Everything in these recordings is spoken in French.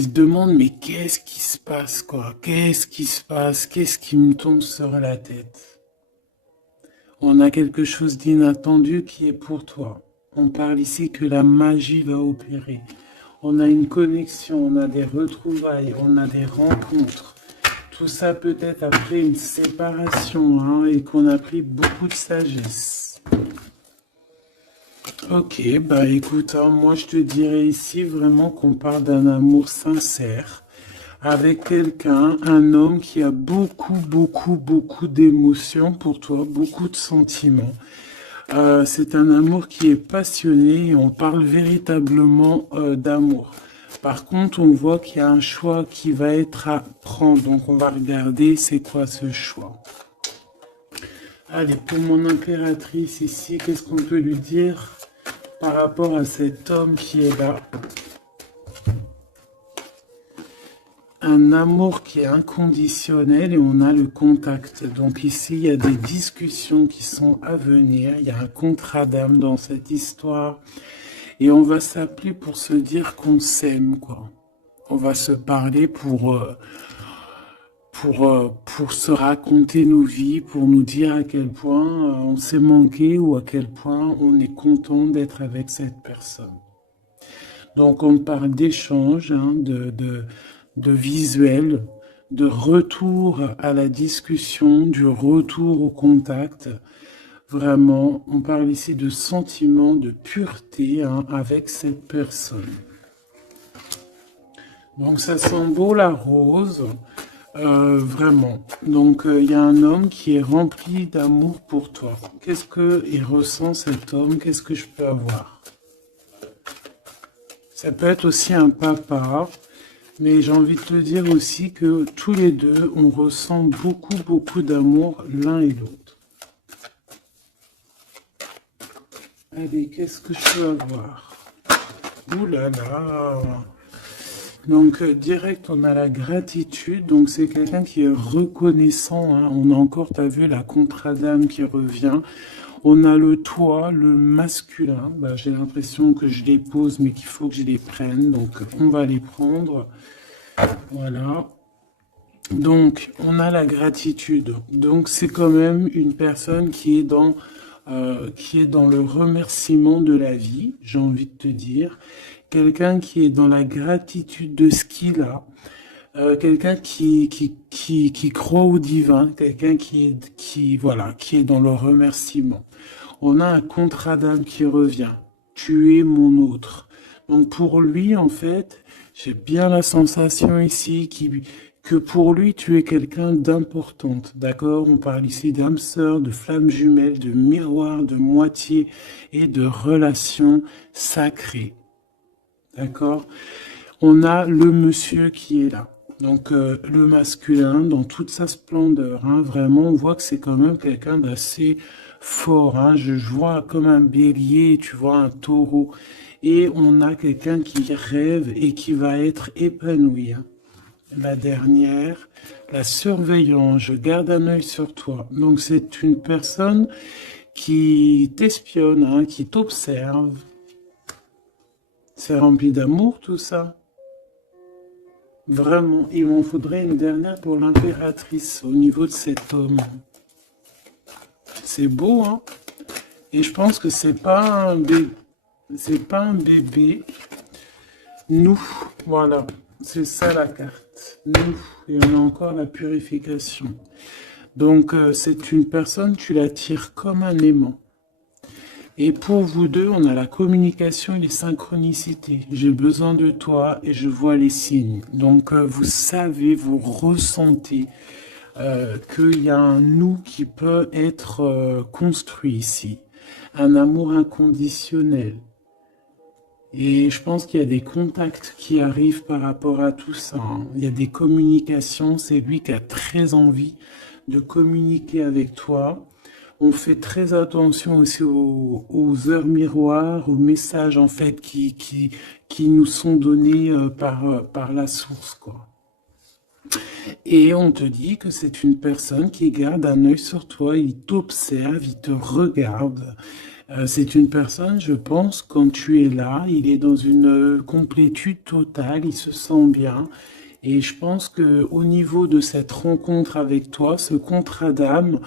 Il se demande, mais qu'est-ce qui se passe, quoi? Qu'est-ce qui se passe? Qu'est-ce qui me tombe sur la tête? On a quelque chose d'inattendu qui est pour toi. On parle ici que la magie va opérer. On a une connexion, on a des retrouvailles, on a des rencontres. Tout ça peut-être après une séparation, hein, et qu'on a pris beaucoup de sagesse. Ok, bah écoute, hein, moi je te dirais ici vraiment qu'on parle d'un amour sincère avec quelqu'un, un homme qui a beaucoup d'émotions pour toi, beaucoup de sentiments. C'est un amour qui est passionné et on parle véritablement d'amour. Par contre, on voit qu'il y a un choix qui va être à prendre. Donc, on va regarder c'est quoi ce choix. Allez, pour mon impératrice ici, qu'est-ce qu'on peut lui dire par rapport à cet homme qui est là? Un amour qui est inconditionnel et on a le contact. Donc ici, il y a des discussions qui sont à venir. Il y a un contrat d'âme dans cette histoire. Et on va s'appeler pour se dire qu'on s'aime, quoi. On va se parler pour se raconter nos vies, pour nous dire à quel point on s'est manqué ou à quel point on est content d'être avec cette personne. Donc on parle d'échange, hein, de visuel, de retour à la discussion, du retour au contact. Vraiment, on parle ici de sentiment de pureté, hein, avec cette personne. Donc ça sent beau la rose, vraiment. Donc il y a un homme qui est rempli d'amour pour toi. Qu'est-ce qu'il ressent cet homme? Qu'est-ce que je peux avoir? Ça peut être aussi un papa, mais j'ai envie de te dire aussi que tous les deux, on ressent beaucoup d'amour l'un et l'autre. Allez, qu'est-ce que je peux avoir? Ouh là là! Donc, direct, on a la gratitude. Donc, c'est quelqu'un qui est reconnaissant, hein. On a encore, tu as vu, la contrat d'âme qui revient. On a le toi, le masculin. Bah, j'ai l'impression que je les pose, mais qu'il faut que je les prenne. Donc, on va les prendre. Voilà. Donc, on a la gratitude. Donc, c'est quand même une personne qui est dans le remerciement de la vie, j'ai envie de te dire. Quelqu'un qui est dans la gratitude de ce qu'il a. Quelqu'un qui croit au divin. Quelqu'un voilà, qui est dans le remerciement. On a un contrat d'âme qui revient. Tu es mon autre. Donc pour lui, en fait, j'ai bien la sensation ici que pour lui, tu es quelqu'un d'importante. D'accord? On parle ici d'âme sœur, de flamme jumelle, de miroir, de moitié et de relation sacrée. D'accord? On a le monsieur qui est là. Donc le masculin dans toute sa splendeur, hein, vraiment, on voit que c'est quand même quelqu'un d'assez fort. Hein, je vois comme un bélier, tu vois, un taureau. Et on a quelqu'un qui rêve et qui va être épanoui. Hein. La dernière, la surveillance, je garde un œil sur toi. Donc c'est une personne qui t'espionne, hein, qui t'observe. C'est rempli d'amour tout ça. Vraiment, il m'en faudrait une dernière pour l'impératrice au niveau de cet homme. C'est beau, hein? Et je pense que c'est pas un bébé. C'est pas un bébé. Nous, voilà. C'est ça la carte. Nous. Et on a encore la purification. Donc, c'est une personne, tu la tires comme un aimant. Et pour vous deux, on a la communication et les synchronicités. J'ai besoin de toi et je vois les signes. Donc, vous savez, vous ressentez qu'il y a un nous qui peut être construit ici. Un amour inconditionnel. Et je pense qu'il y a des contacts qui arrivent par rapport à tout ça. Hein. Il y a des communications. C'est lui qui a très envie de communiquer avec toi. On fait très attention aussi aux heures miroirs, aux messages en fait qui nous sont donnés par la source, quoi. Et on te dit que c'est une personne qui garde un œil sur toi, il t'observe, il te regarde. C'est une personne, je pense, quand tu es là, il est dans une complétude totale, il se sent bien. Et je pense que au niveau de cette rencontre avec toi, ce contrat d'âme,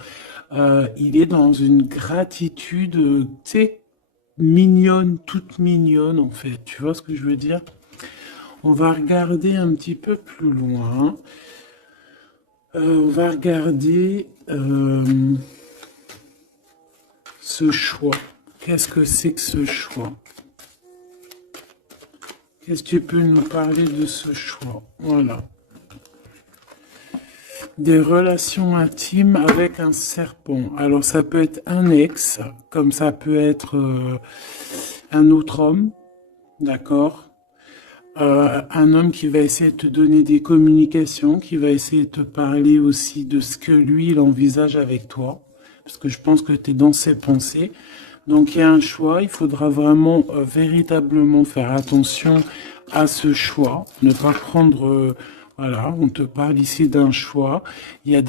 il est dans une gratitude, tu sais, mignonne, toute mignonne en fait. Tu vois ce que je veux dire? On va regarder un petit peu plus loin. On va regarder ce choix. Qu'est-ce que c'est que ce choix? Qu'est-ce que tu peux nous parler de ce choix? Voilà. Des relations intimes avec un serpent. Alors ça peut être un ex, comme ça peut être un autre homme, d'accord? Un homme qui va essayer de te donner des communications, qui va essayer de te parler aussi de ce que lui, il envisage avec toi, parce que je pense que tu es dans ses pensées. Donc il y a un choix, il faudra vraiment véritablement faire attention à ce choix, ne pas prendre... voilà, on te parle ici d'un choix. Il y a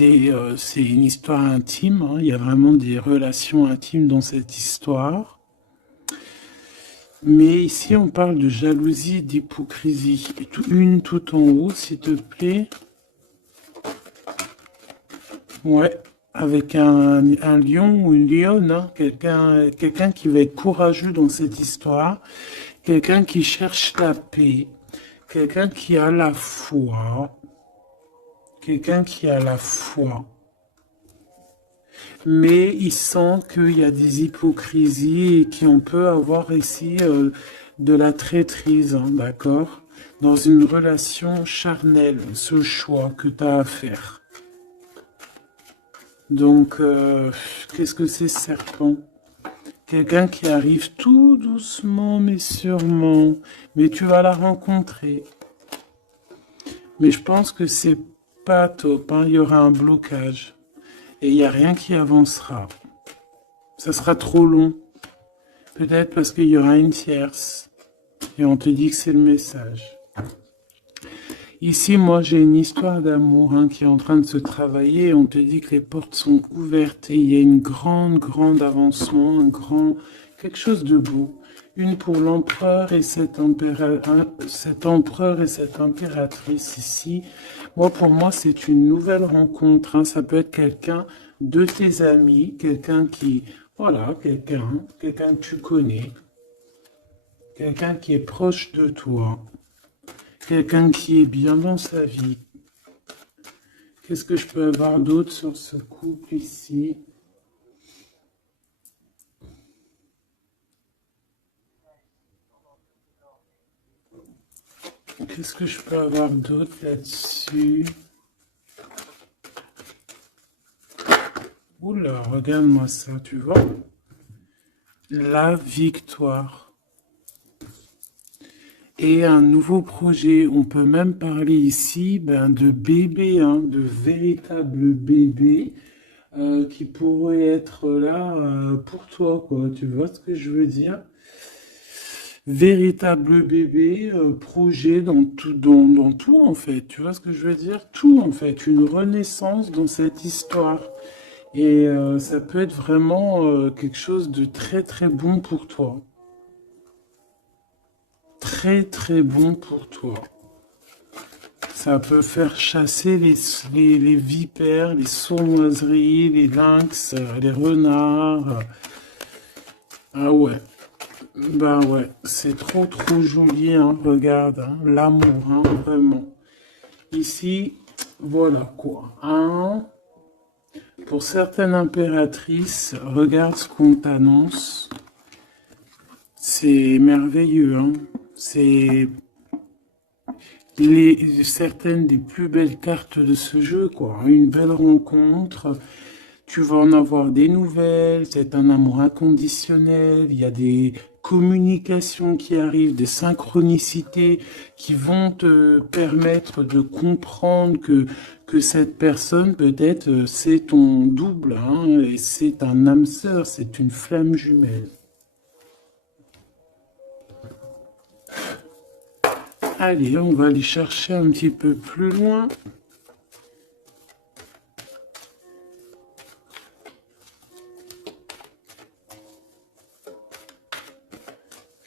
c'est une histoire intime, hein, il y a vraiment des relations intimes dans cette histoire. Mais ici, on parle de jalousie et d'hypocrisie. Une tout en haut, s'il te plaît. Ouais, avec un lion ou une lionne, hein. Quelqu'un qui va être courageux dans cette histoire. Quelqu'un qui cherche la paix. Quelqu'un qui a la foi. Quelqu'un qui a la foi. Mais il sent qu'il y a des hypocrisies et qu'on peut avoir ici de la traîtrise, hein, d'accord? Dans une relation charnelle, ce choix que tu as à faire. Donc, qu'est-ce que c'est serpent? Quelqu'un qui arrive tout doucement mais sûrement, mais tu vas la rencontrer. Mais je pense que c'est pas top, hein, il y aura un blocage. Et il n'y a rien qui avancera. Ça sera trop long. Peut-être parce qu'il y aura une tierce. Et on te dit que c'est le message. Ici, moi, j'ai une histoire d'amour hein, qui est en train de se travailler. Et on te dit que les portes sont ouvertes et il y a une grande avancement, quelque chose de beau. Une pour l'empereur et cet empereur et cette impératrice ici. Moi, pour moi, c'est une nouvelle rencontre. Hein. Ça peut être quelqu'un de tes amis, quelqu'un qui, voilà, quelqu'un que tu connais, quelqu'un qui est proche de toi, quelqu'un qui est bien dans sa vie. Qu'est-ce que je peux avoir d'autre sur ce couple ici? Qu'est-ce que je peux avoir d'autre là-dessus? Oula, regarde-moi ça, tu vois? La victoire. Et un nouveau projet. On peut même parler ici de bébés, hein, de véritables bébés qui pourraient être là pour toi, quoi. Tu vois ce que je veux dire? Véritable bébé, projet dans tout en fait. Tu vois ce que je veux dire? Tout en fait, une renaissance dans cette histoire. Et ça peut être vraiment quelque chose de très bon pour toi. Très bon pour toi. Ça peut faire chasser les vipères, les sournoiseries, les lynx, les renards. Ah ouais. Bah ouais, c'est trop joli, hein, regarde, hein, l'amour, hein, vraiment. Ici, voilà quoi. Hein. Pour certaines impératrices, regarde ce qu'on t'annonce. C'est merveilleux, hein. C'est certaines des plus belles cartes de ce jeu, quoi. Une belle rencontre. Tu vas en avoir des nouvelles, c'est un amour inconditionnel, il y a des communications qui arrivent, des synchronicités qui vont te permettre de comprendre que cette personne, peut-être, c'est ton double, hein, et c'est un âme sœur, c'est une flamme jumelle. Allez, on va aller chercher un petit peu plus loin.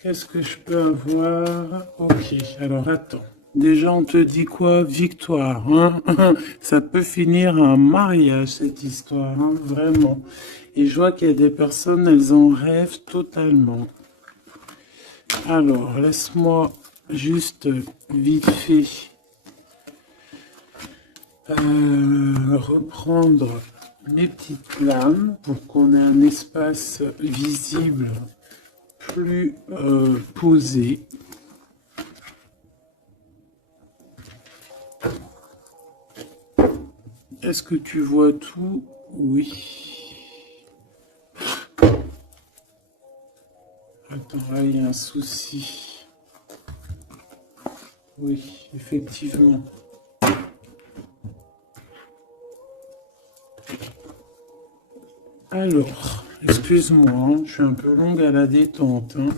qu'est-ce que je peux avoir? Ok, alors attends. Déjà, on te dit quoi? Victoire, hein? Ça peut finir un mariage, cette histoire, hein, vraiment. Et je vois qu'il y a des personnes, elles en rêvent totalement. Alors, laisse-moi juste vite fait reprendre mes petites lames pour qu'on ait un espace visible plus posé. Est-ce que tu vois tout? Oui. Attends, là, il y a un souci. Oui, effectivement. Alors, excuse-moi, hein, je suis un peu longue à la détente. Hein.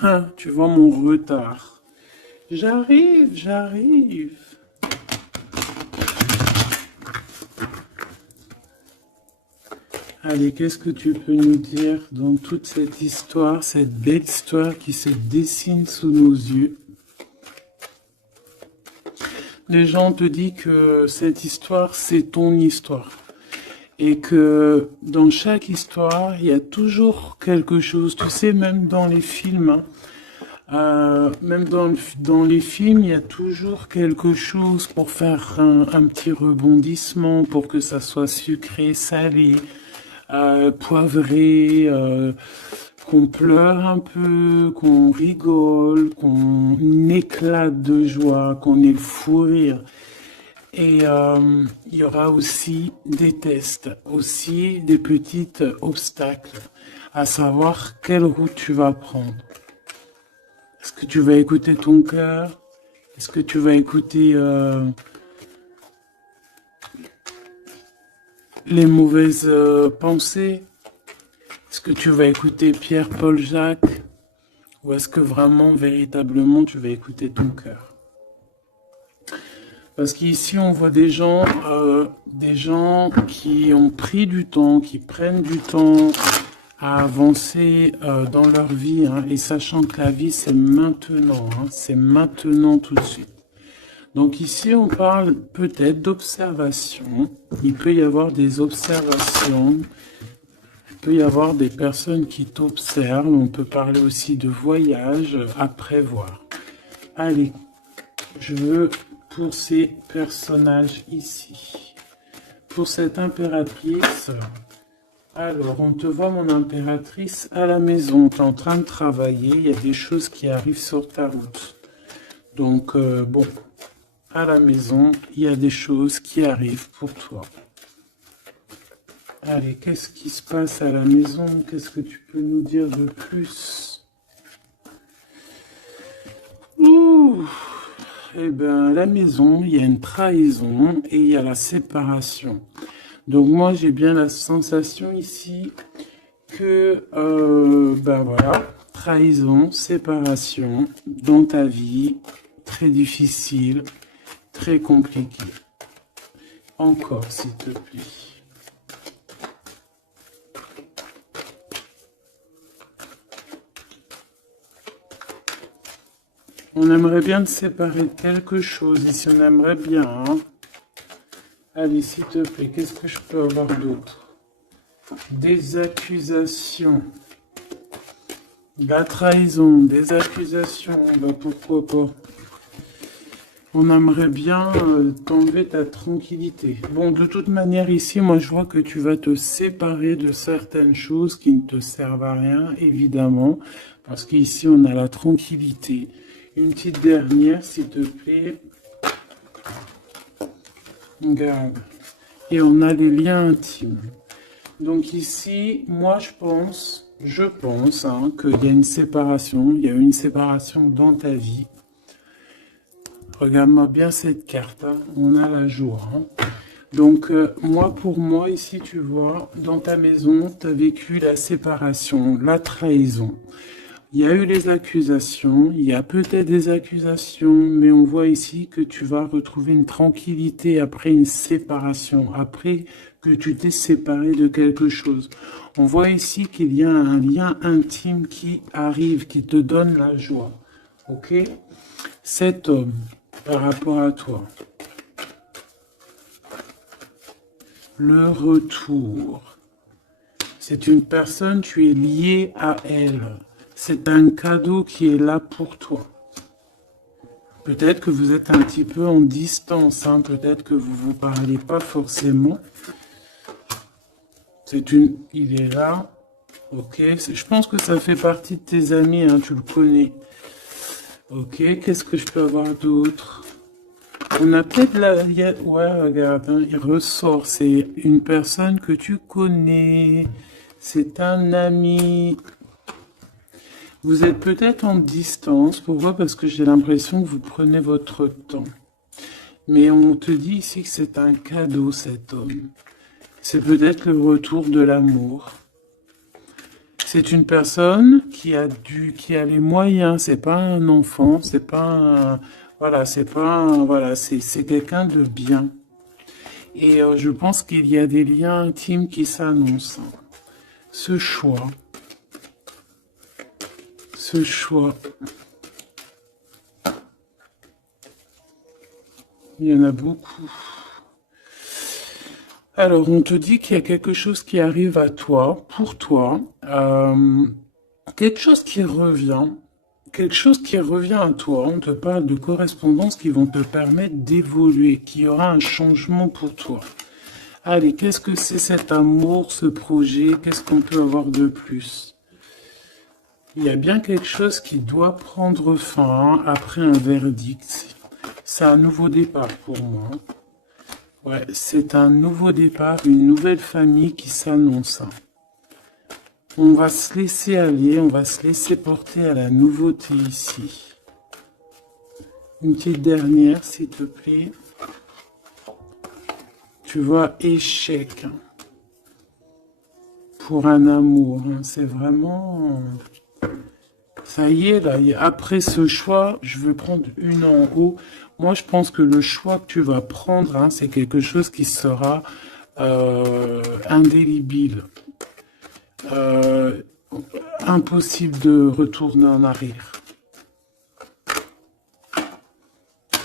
Ah, tu vois mon retard. J'arrive. Allez, qu'est-ce que tu peux nous dire dans toute cette histoire, cette belle histoire qui se dessine sous nos yeux? Les gens te disent que cette histoire, c'est ton histoire. Et que dans chaque histoire, il y a toujours quelque chose. Tu sais, même dans les films, même dans les films, il y a toujours quelque chose pour faire un petit rebondissement, pour que ça soit sucré, salé, poivré, qu'on pleure un peu, qu'on rigole, qu'on éclate de joie, qu'on ait le fou rire. Et il y aura aussi des tests, aussi des petits obstacles, à savoir quelle route tu vas prendre. Est-ce que tu vas écouter ton cœur? Est-ce que tu vas écouter les mauvaises pensées? Est-ce que tu vas écouter Pierre, Paul, Jacques? Ou est-ce que vraiment, véritablement, tu vas écouter ton cœur? Parce qu'ici, on voit des gens qui ont pris du temps, qui prennent du temps à avancer dans leur vie, hein, et sachant que la vie, c'est maintenant, hein, c'est maintenant tout de suite. Donc ici, on parle peut-être d'observation. Il peut y avoir des observations. Il peut y avoir des personnes qui t'observent. On peut parler aussi de voyage à prévoir. Allez, je veux pour ces personnages ici. Pour cette impératrice, alors on te voit mon impératrice à la maison. Tu es en train de travailler. Il y a des choses qui arrivent sur ta route. Donc bon, à la maison, il y a des choses qui arrivent pour toi. Allez, qu'est-ce qui se passe à la maison? Qu'est-ce que tu peux nous dire de plus? Ouh, eh bien, à la maison, il y a une trahison et il y a la séparation. Donc moi, j'ai bien la sensation ici que, ben voilà, trahison, séparation dans ta vie, très difficile, très compliqué. Encore, s'il te plaît. On aimerait bien te séparer de quelque chose ici, on aimerait bien. Hein. Allez, s'il te plaît, qu'est-ce que je peux avoir d'autre? Des accusations. La trahison, des accusations, bah pourquoi pas. On aimerait bien t'enlever ta tranquillité. Bon, de toute manière, ici, moi, je vois que tu vas te séparer de certaines choses qui ne te servent à rien, évidemment, parce qu'ici, on a la tranquillité. Une petite dernière, s'il te plaît. Regarde. Et on a les liens intimes. Donc ici, moi, je pense hein, qu'il y a une séparation. Il y a une séparation dans ta vie. Regarde-moi bien cette carte, hein. On a la joie. Hein. Donc, moi, pour moi, ici, tu vois, dans ta maison, tu as vécu la séparation, la trahison. Il y a eu les accusations, il y a peut-être des accusations, mais on voit ici que tu vas retrouver une tranquillité après une séparation, après que tu t'es séparé de quelque chose. On voit ici qu'il y a un lien intime qui arrive, qui te donne la joie. Ok? Cet homme, par rapport à toi, le retour. C'est une personne, tu es lié à elle. C'est un cadeau qui est là pour toi. Peut-être que vous êtes un petit peu en distance, hein, peut-être que vous ne vous parlez pas forcément. Il est là, ok. Je pense que ça fait partie de tes amis, hein, tu le connais. Ok, qu'est-ce que je peux avoir d'autre? On a peut-être ouais, regarde, hein, il ressort. C'est une personne que tu connais. C'est un ami. Vous êtes peut-être en distance. Pourquoi? Parce que j'ai l'impression que vous prenez votre temps. Mais on te dit ici que c'est un cadeau, cet homme. C'est peut-être le retour de l'amour. C'est une personne qui a les moyens. C'est pas un enfant. C'est pas un, voilà, c'est quelqu'un de bien. Et je pense qu'il y a des liens intimes qui s'annoncent. Ce choix. Il y en a beaucoup. Alors, on te dit qu'il y a quelque chose qui arrive à toi, pour toi, quelque chose qui revient à toi. On te parle de correspondances qui vont te permettre d'évoluer, qu'il y aura un changement pour toi. Allez, qu'est-ce que c'est cet amour, ce projet? Qu'est-ce qu'on peut avoir de plus? Il y a bien quelque chose qui doit prendre fin, hein, après un verdict. C'est un nouveau départ pour moi. Ouais, c'est un nouveau départ, une nouvelle famille qui s'annonce. On va se laisser aller, on va se laisser porter à la nouveauté ici. Une petite dernière, s'il te plaît. Tu vois, échec. Pour un amour, hein, c'est vraiment... Ça y est, là, après ce choix, je veux prendre une en haut. Moi, je pense que le choix que tu vas prendre, hein, c'est quelque chose qui sera indélébile. Impossible de retourner en arrière.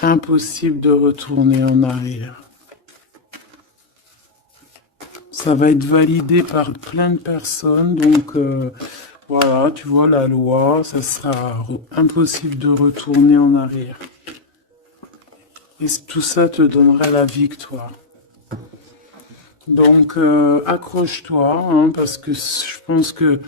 Impossible de retourner en arrière. Ça va être validé par plein de personnes, donc... voilà, tu vois la loi, ça sera impossible de retourner en arrière. Et tout ça te donnera la victoire. Donc, accroche-toi, hein, parce que je pense que,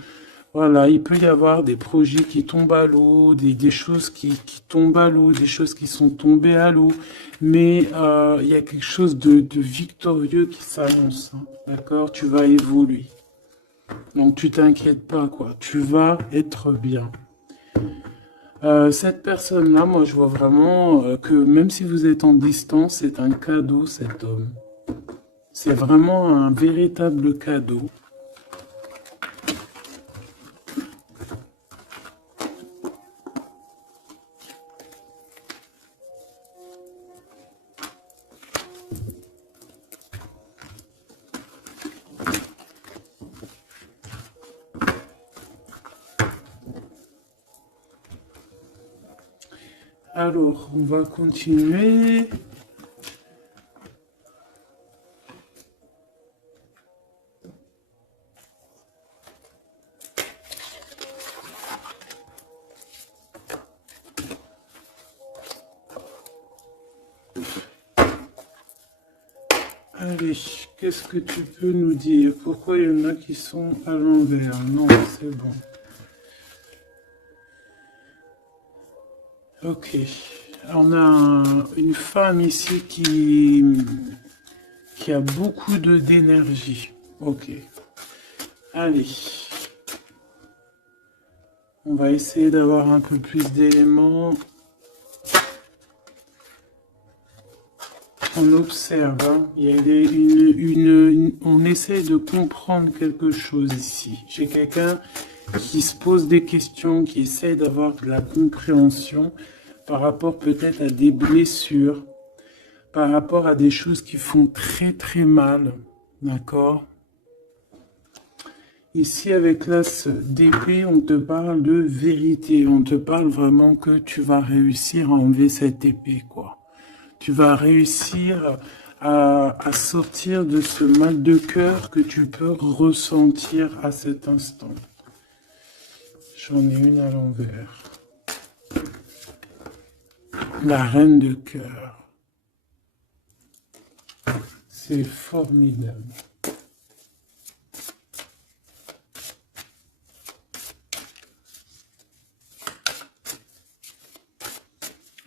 voilà, il peut y avoir des projets qui tombent à l'eau, des choses qui tombent à l'eau, des choses qui sont tombées à l'eau, mais il y a quelque chose de victorieux qui s'annonce, hein, d'accord? Tu vas évoluer. Donc tu t'inquiètes pas, quoi. Tu vas être bien. Cette personne-là, moi je vois vraiment que même si vous êtes en distance, c'est un cadeau, cet homme. C'est vraiment un véritable cadeau. Alors, on va continuer. Allez, qu'est-ce que tu peux nous dire? Pourquoi il y en a qui sont à l'envers? Non, c'est bon. Ok. On a une femme ici qui a beaucoup d'énergie. Ok. Allez. On va essayer d'avoir un peu plus d'éléments. On observe, hein. Il y a on essaie de comprendre quelque chose ici. J'ai quelqu'un qui se pose des questions, qui essaie d'avoir de la compréhension par rapport peut-être à des blessures, par rapport à des choses qui font très très mal. D'accord? Ici, avec l'as d'épée, on te parle de vérité. On te parle vraiment que tu vas réussir à enlever cette épée, quoi. Tu vas réussir à sortir de ce mal de cœur que tu peux ressentir à cet instant. J'en ai une à l'envers. La reine de cœur. C'est formidable.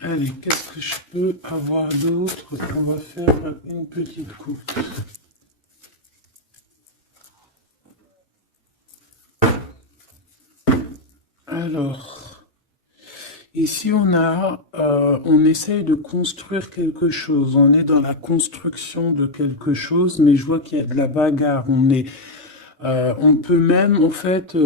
Allez, qu'est-ce que je peux avoir d'autre? On va faire une petite coupe. Alors, ici on essaye de construire quelque chose. On est dans la construction de quelque chose, mais je vois qu'il y a de la bagarre. On peut même en fait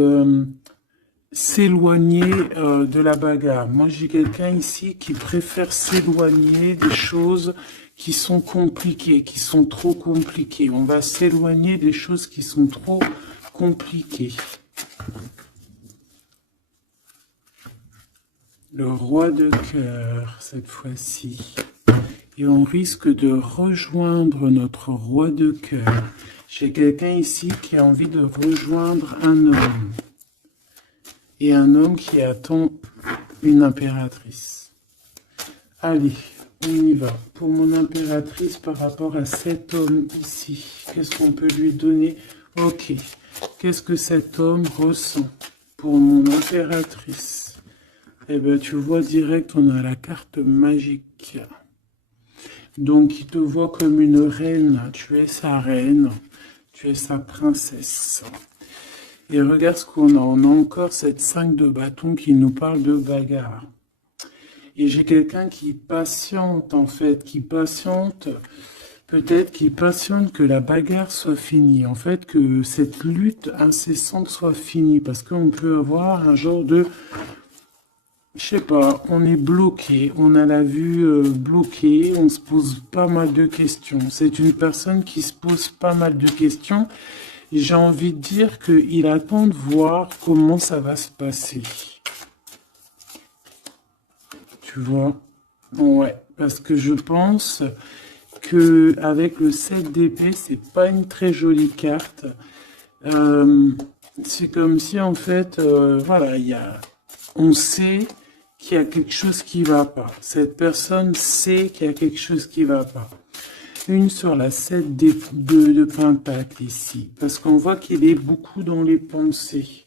s'éloigner de la bagarre. Moi, j'ai quelqu'un ici qui préfère s'éloigner des choses qui sont compliquées, qui sont trop compliquées. On va s'éloigner des choses qui sont trop compliquées. Le roi de cœur, cette fois-ci. Et on risque de rejoindre notre roi de cœur. J'ai quelqu'un ici qui a envie de rejoindre un homme. Et un homme qui attend une impératrice. Allez, on y va. Pour mon impératrice, par rapport à cet homme ici, qu'est-ce qu'on peut lui donner? Ok. Qu'est-ce que cet homme ressent pour mon impératrice? Eh bien, tu vois direct, on a la carte magique. Donc, il te voit comme une reine. Tu es sa reine. Tu es sa princesse. Et regarde ce qu'on a. On a encore cette 5 de bâton qui nous parle de bagarre. Et j'ai quelqu'un qui patiente, en fait, qui patiente, peut-être qui patiente que la bagarre soit finie. En fait, que cette lutte incessante soit finie. Parce qu'on peut avoir un genre de... Je sais pas, on est bloqué, on a la vue bloquée, on se pose pas mal de questions. C'est une personne qui se pose pas mal de questions. J'ai envie de dire qu'il attend de voir comment ça va se passer. Tu vois? Ouais, parce que je pense que avec le 7 d'épée, c'est pas une très jolie carte. C'est comme si en fait, voilà, on sait qu'il y a quelque chose qui va pas. Cette personne sait qu'il y a quelque chose qui va pas. Une sur la 7 de Pentacle ici, parce qu'on voit qu'il est beaucoup dans les pensées.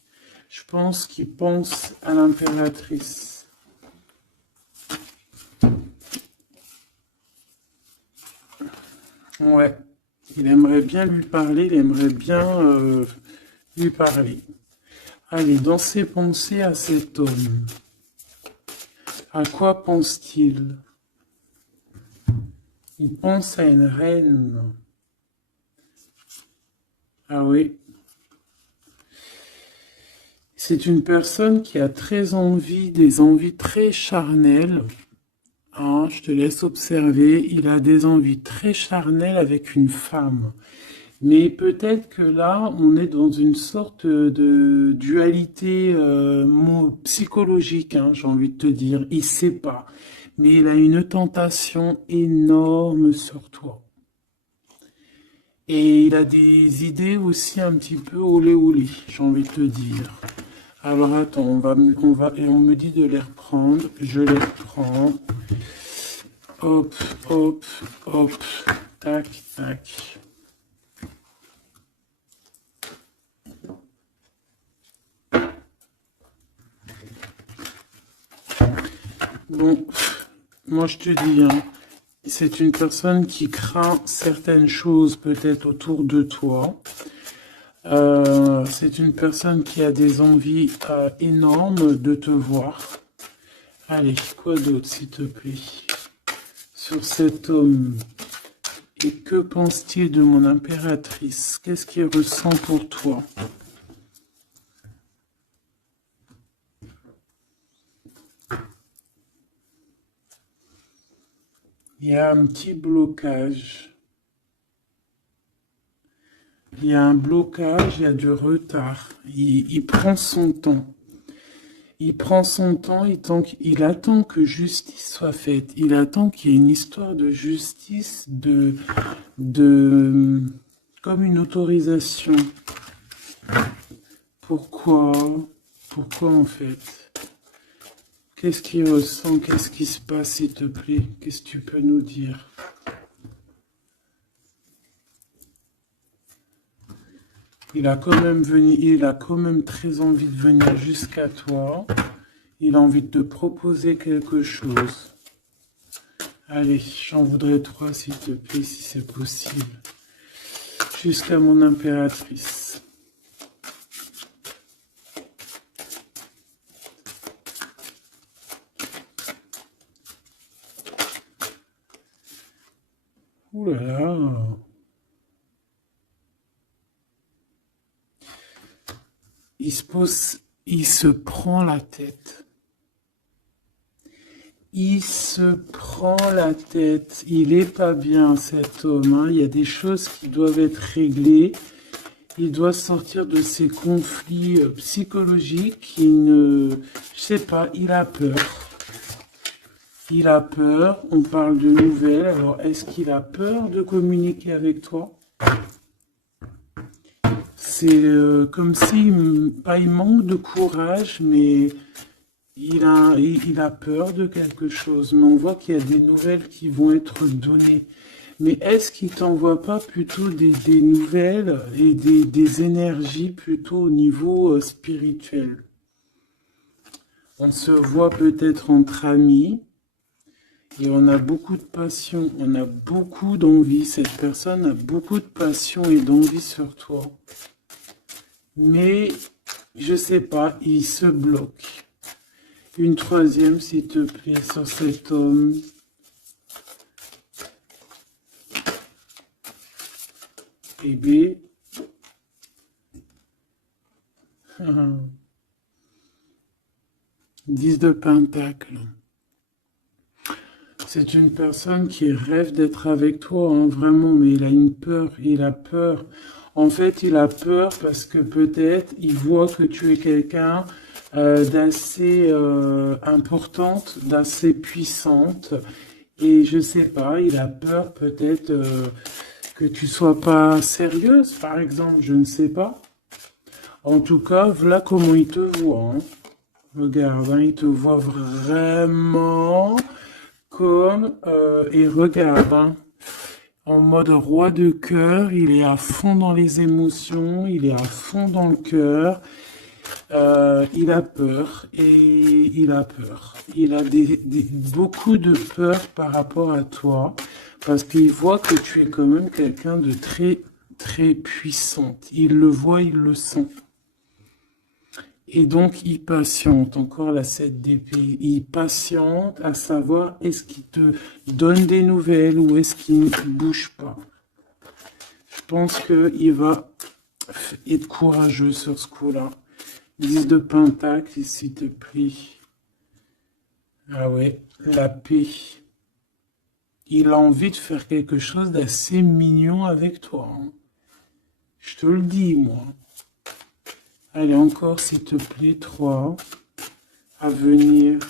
Je pense qu'il pense à l'impératrice. Ouais, il aimerait bien lui parler, il aimerait bien lui parler. Allez, dans ses pensées à cet homme, à quoi pense-t-il? Il pense à une reine. Ah oui. C'est une personne qui a très envie, des envies très charnelles. Hein, je te laisse observer. Il a des envies très charnelles avec une femme. Mais peut-être que là, on est dans une sorte de dualité psychologique, hein, j'ai envie de te dire. Il sait pas. Mais il a une tentation énorme sur toi. Et il a des idées aussi un petit peu olé olé, j'ai envie de te dire. Alors attends, et on me dit de les reprendre. Je les reprends. Hop, hop, hop. Tac, tac. Bon, moi je te dis, hein, c'est une personne qui craint certaines choses peut-être autour de toi. C'est une personne qui a des envies énormes de te voir. Allez, quoi d'autre s'il te plaît? Sur cet homme. Et que pense-t-il de mon impératrice? Qu'est-ce qu'il ressent pour toi? Il y a un petit blocage. Il y a un blocage, il y a du retard. Il prend son temps. Il prend son temps, il attend que justice soit faite. Il attend qu'il y ait une histoire de justice, de, comme une autorisation. Pourquoi? Pourquoi en fait? Qu'est-ce qu'il ressent? Qu'est-ce qui se passe, s'il te plaît? Qu'est-ce que tu peux nous dire? Il a quand même très envie de venir jusqu'à toi. Il a envie de te proposer quelque chose. Allez, j'en voudrais 3, s'il te plaît, si c'est possible. Jusqu'à mon impératrice. Ouh là là. Il se prend la tête. Il se prend la tête. Il est pas bien, cet homme, hein. Il y a des choses qui doivent être réglées. Il doit sortir de ses conflits psychologiques. Je sais pas, il a peur. Il a peur. On parle de nouvelles. Alors, est-ce qu'il a peur de communiquer avec toi? C'est comme si, pas il manque de courage, mais il a peur de quelque chose. Mais on voit qu'il y a des nouvelles qui vont être données. Mais est-ce qu'il t'envoie pas plutôt des nouvelles et des énergies plutôt au niveau spirituel? On se voit peut-être entre amis et on a beaucoup de passion, on a beaucoup d'envie. Cette personne a beaucoup de passion et d'envie sur toi. Mais, je sais pas, il se bloque. Une troisième, s'il te plaît, sur cet homme. Bébé. 10 de Pentacle. C'est une personne qui rêve d'être avec toi, hein, vraiment, mais il a une peur, il a peur. En fait, il a peur parce que peut-être il voit que tu es quelqu'un d'assez importante, d'assez puissante. Et je sais pas, il a peur peut-être que tu sois pas sérieuse, par exemple, je ne sais pas. En tout cas, voilà comment il te voit, hein. Regarde, hein, il te voit vraiment comme... et regarde, hein, en mode roi de cœur, il est à fond dans les émotions, il est à fond dans le cœur. Il a peur et il a peur. Il a beaucoup de peur par rapport à toi parce qu'il voit que tu es quand même quelqu'un de très, très puissante. Il le voit, il le sent. Et donc, il patiente, encore la 7 d'épée, il patiente à savoir est-ce qu'il te donne des nouvelles ou est-ce qu'il ne bouge pas. Je pense qu'il va être courageux sur ce coup-là. 10 de Pentacle, s'il te plaît. Ah ouais, la paix. Il a envie de faire quelque chose d'assez mignon avec toi, hein. Je te le dis, moi. Allez, encore, s'il te plaît, 3 à venir.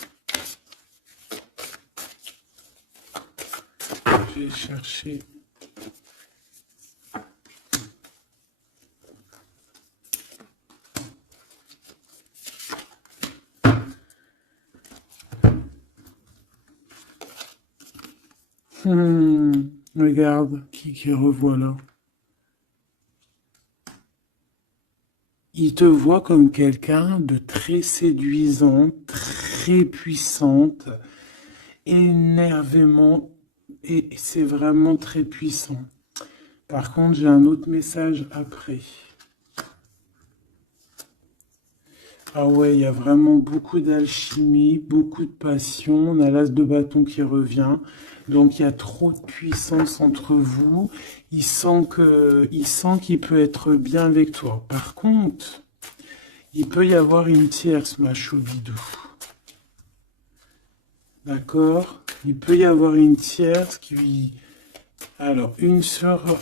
Je vais chercher. Regarde, qui revoit là. Il te voit comme quelqu'un de très séduisant, très puissante, énervément, et c'est vraiment très puissant. Par contre, j'ai un autre message après. Ah ouais, il y a vraiment beaucoup d'alchimie, beaucoup de passion. On a l'as de bâton qui revient. Donc il y a trop de puissance entre vous. Il sent qu'il peut être bien avec toi. Par contre, il peut y avoir une tierce, ma choubidou. D'accord? Il peut y avoir une tierce qui... Alors, une sur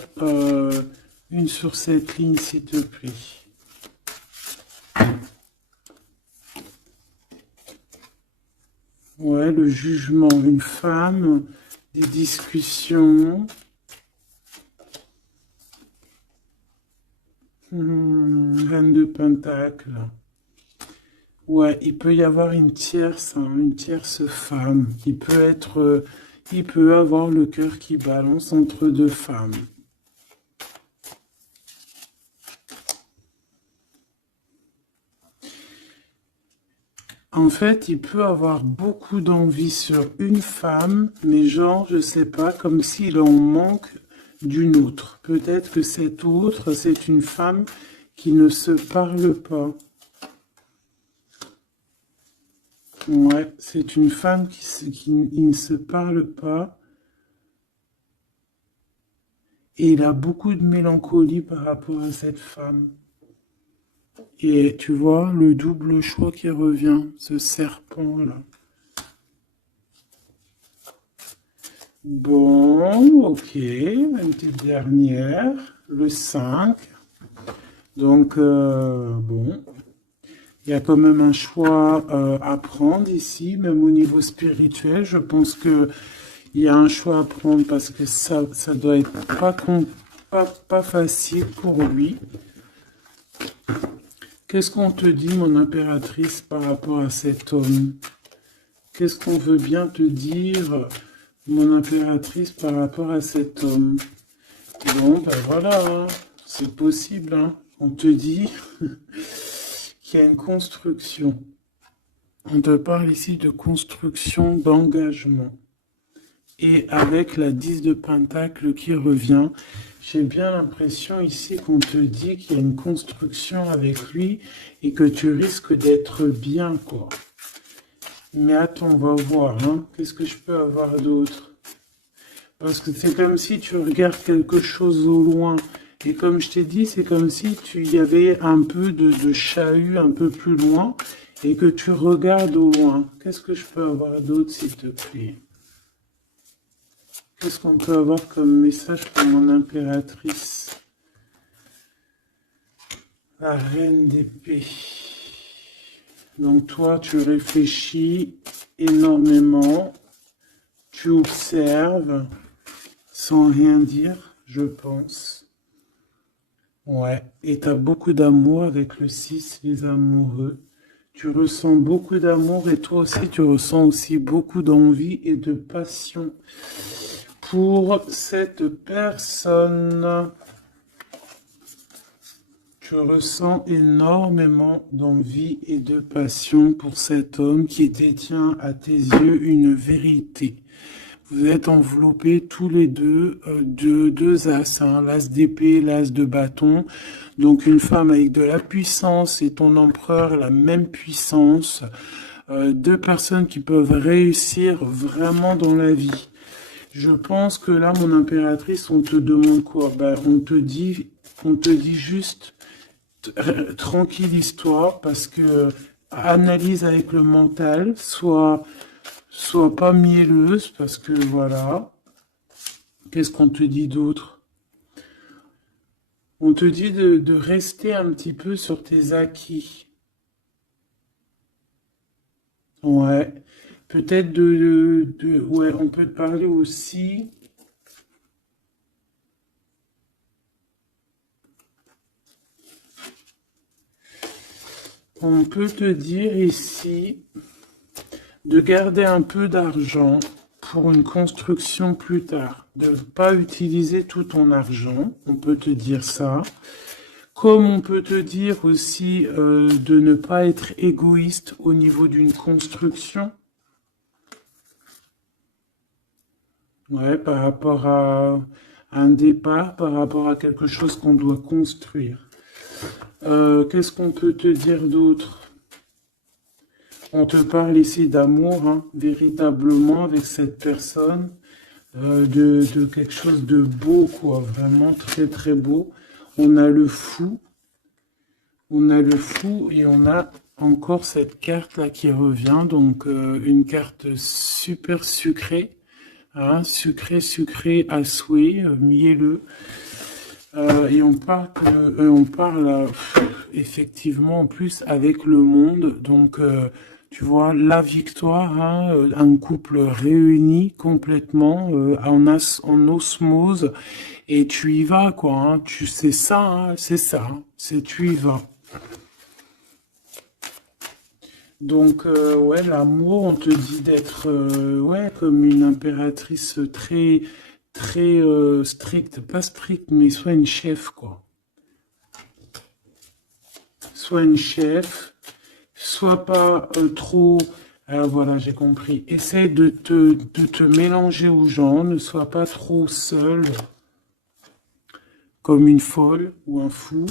Une sur cette ligne, s'il te plaît. Ouais, le jugement, une femme, des discussions. Reine de Pentacle. Ouais, il peut y avoir une tierce femme. Il peut avoir le cœur qui balance entre deux femmes. En fait, il peut avoir beaucoup d'envie sur une femme, mais genre, je sais pas, comme s'il en manque d'une autre. Peut-être que cette autre, c'est une femme qui ne se parle pas. Ouais, c'est une femme qui ne se parle pas. Et il a beaucoup de mélancolie par rapport à cette femme. Et tu vois, le double choix qui revient, ce serpent-là. Bon, ok, une petite dernière, le 5. Donc, bon, il y a quand même un choix à prendre ici, même au niveau spirituel. Je pense que il y a un choix à prendre parce que ça doit être pas facile pour lui. Qu'est-ce qu'on te dit, mon impératrice, par rapport à cet homme? Qu'est-ce qu'on veut bien te dire, mon impératrice, par rapport à cet homme? Bon, ben voilà, hein, c'est possible, hein. On te dit qu'il y a une construction. On te parle ici de construction, d'engagement. Et avec la 10 de Pentacle qui revient, j'ai bien l'impression ici qu'on te dit qu'il y a une construction avec lui et que tu risques d'être bien, quoi. Mais attends, on va voir, hein. Qu'est-ce que je peux avoir d'autre? Parce que c'est comme si tu regardes quelque chose au loin. Et comme je t'ai dit, c'est comme si il y avait un peu de chahut un peu plus loin et que tu regardes au loin. Qu'est-ce que je peux avoir d'autre, s'il te plaît? Qu'est-ce qu'on peut avoir comme message pour mon impératrice? La reine d'épée. Donc toi, tu réfléchis énormément, tu observes, sans rien dire, je pense. Ouais, et tu as beaucoup d'amour avec le 6, les amoureux. Tu ressens beaucoup d'amour et toi aussi, tu ressens aussi beaucoup d'envie et de passion pour cette personne. Tu ressens énormément d'envie et de passion pour cet homme qui détient à tes yeux une vérité. Vous êtes enveloppés tous les deux de deux as, hein, l'as d'épée, l'as de bâton. Donc une femme avec de la puissance et ton empereur la même puissance. Deux personnes qui peuvent réussir vraiment dans la vie. Je pense que là, mon impératrice, on te demande quoi? Ben, on te dit juste tranquille histoire parce que analyse avec le mental, soit pas mielleuse parce que voilà. Qu'est-ce qu'on te dit d'autre? On te dit de rester un petit peu sur tes acquis. Ouais. Peut-être ouais, on peut te parler aussi. On peut te dire ici de garder un peu d'argent pour une construction plus tard. De ne pas utiliser tout ton argent, on peut te dire ça. Comme on peut te dire aussi de ne pas être égoïste au niveau d'une construction. Ouais, par rapport à un départ, par rapport à quelque chose qu'on doit construire. Qu'est-ce qu'on peut te dire d'autre? On te parle ici d'amour, hein, véritablement, avec cette personne, de quelque chose de beau, quoi, vraiment très très beau. On a le fou, et on a encore cette carte-là qui revient, donc une carte super sucrée, hein, sucrée à souhait, mielleux. Et on parle effectivement en plus avec le monde. Donc, tu vois, la victoire, hein, un couple réuni complètement en osmose. Et tu y vas, quoi. Hein, tu sais ça, hein, c'est ça. Hein, c'est tu y vas. Donc, ouais, l'amour, on te dit d'être, ouais, comme une impératrice très, très stricte. Pas stricte, mais soit une chef, quoi. Soit une chef, soit pas trop... Alors voilà, j'ai compris. Essaie de te mélanger aux gens, ne sois pas trop seul, comme une folle ou un fou.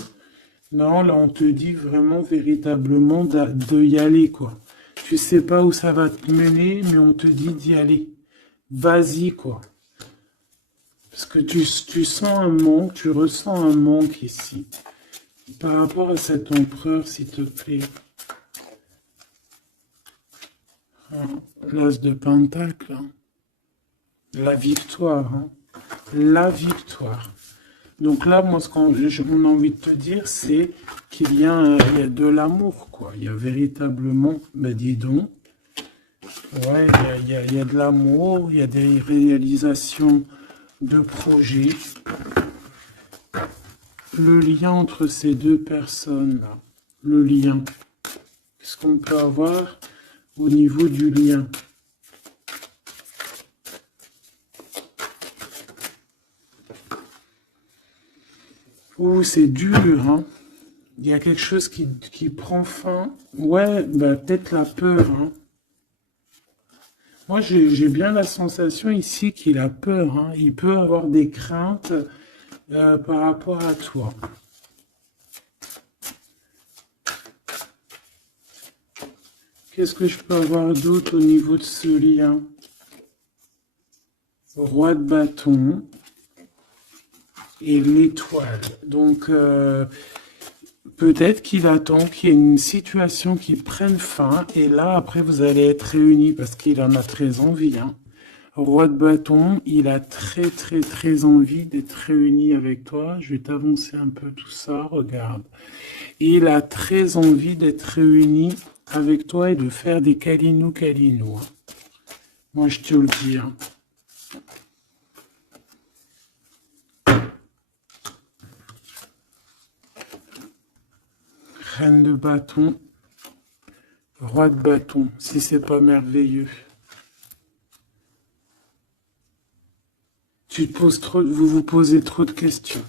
Non, là, on te dit vraiment, véritablement, de y aller, quoi. Tu sais pas où ça va te mener, mais on te dit d'y aller. Vas-y, quoi. Parce que tu sens un manque, tu ressens un manque ici. Par rapport à cet empereur, s'il te plaît. Hein, l'as de pentacle. Hein. La victoire. Hein. La victoire. Donc là, moi, ce qu'on a envie de te dire, c'est qu'il y a de l'amour, quoi. Il y a véritablement, ben dis donc, ouais, il y a de l'amour, il y a des réalisations de projets. Le lien entre ces deux personnes-là, le lien, qu'est-ce qu'on peut avoir au niveau du lien? Oh, c'est dur, hein. Il y a quelque chose qui prend fin. Ouais, bah, peut-être la peur, hein. Moi, j'ai bien la sensation ici qu'il a peur, hein. Il peut avoir des craintes par rapport à toi. Qu'est-ce que je peux avoir d'autre au niveau de ce lien? Roi de bâton et l'étoile. Donc, peut-être qu'il attend qu'il y ait une situation qui prenne fin. Et là, après, vous allez être réunis parce qu'il en a très envie. Hein. Roi de bâton, il a très, très, très envie d'être réuni avec toi. Je vais t'avancer un peu tout ça. Regarde. Il a très envie d'être réuni avec toi et de faire des câlinous. Hein. Moi, je te le dis. Hein. Reine de bâton, roi de bâton, si c'est pas merveilleux. Vous vous posez trop de questions.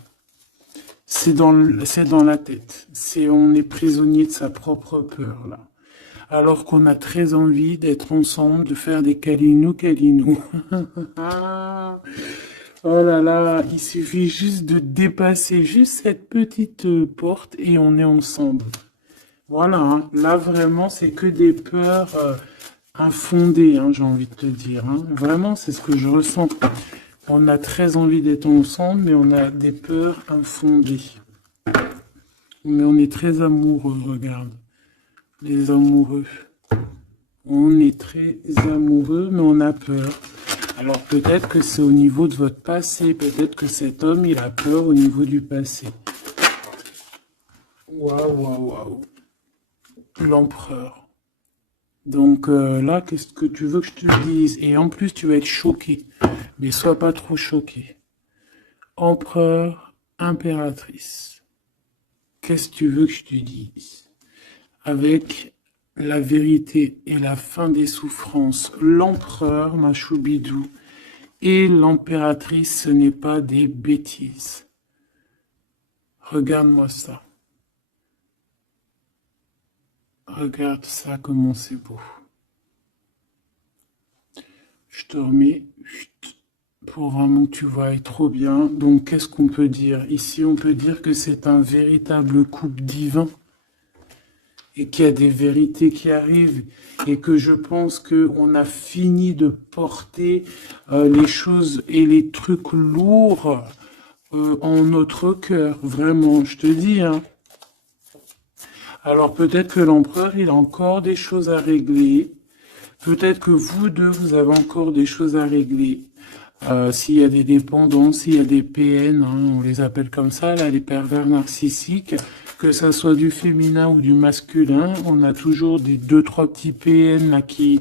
C'est dans la tête. On est prisonnier de sa propre peur, là. Alors qu'on a très envie d'être ensemble, de faire des câlinous. Oh là là, il suffit juste de dépasser juste cette petite porte et on est ensemble. Voilà, hein. Là vraiment, c'est que des peurs infondées, hein, j'ai envie de te dire. Hein. Vraiment, c'est ce que je ressens. On a très envie d'être ensemble, mais on a des peurs infondées. Mais on est très amoureux, regarde. Les amoureux. On est très amoureux, mais on a peur. Alors peut-être que c'est au niveau de votre passé, peut-être que cet homme, il a peur au niveau du passé. Waouh. L'empereur. Donc là, qu'est-ce que tu veux que je te dise? Et en plus, tu vas être choqué. Mais sois pas trop choqué. Empereur, impératrice. Qu'est-ce que tu veux que je te dise? Avec la vérité et la fin des souffrances, l'empereur, ma choubidou, et l'impératrice, ce n'est pas des bêtises. Regarde-moi ça. Regarde ça, comment c'est beau. Je te remets pour vraiment que tu vois trop bien. Donc, qu'est-ce qu'on peut dire? Ici, on peut dire que c'est un véritable couple divin. Et qu'il y a des vérités qui arrivent et que je pense qu'on a fini de porter les choses et les trucs lourds en notre cœur, vraiment, je te dis. Hein. Alors peut-être que l'empereur, il a encore des choses à régler. Peut-être que vous deux, vous avez encore des choses à régler. S'il y a des dépendants, s'il y a des PN, hein, on les appelle comme ça, là, les pervers narcissiques, que ça soit du féminin ou du masculin, on a toujours des deux, trois petits PN là, qui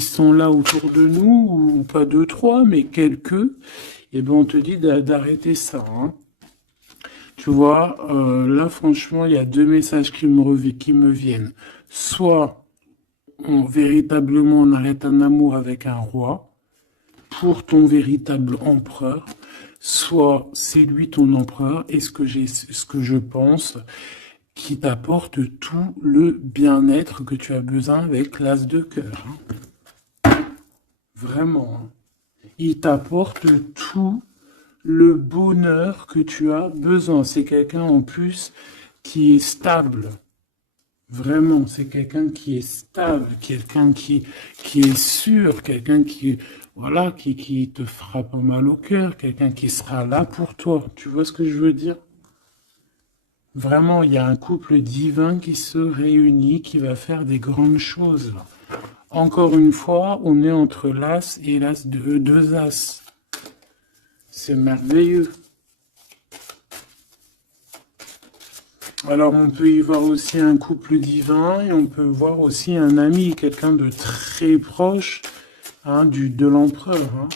sont là autour de nous, ou pas deux, trois, mais quelques, et ben on te dit d'arrêter ça. Hein. Tu vois, là franchement, il y a deux messages qui me viennent. Soit véritablement on arrête un amour avec un roi, pour ton véritable empereur, soit c'est lui ton empereur, et ce que je pense, qui t'apporte tout le bien-être que tu as besoin avec l'as de cœur. Vraiment. Hein. Il t'apporte tout le bonheur que tu as besoin. C'est quelqu'un en plus qui est stable. Vraiment, c'est quelqu'un qui est stable, quelqu'un qui est sûr, quelqu'un qui, voilà, qui te fera pas mal au cœur, quelqu'un qui sera là pour toi. Tu vois ce que je veux dire? Vraiment, il y a un couple divin qui se réunit, qui va faire des grandes choses. Encore une fois, on est entre l'as et l'as de deux as. C'est merveilleux. Alors, on peut y voir aussi un couple divin et on peut voir aussi un ami, quelqu'un de très proche hein, de l'empereur. Hein.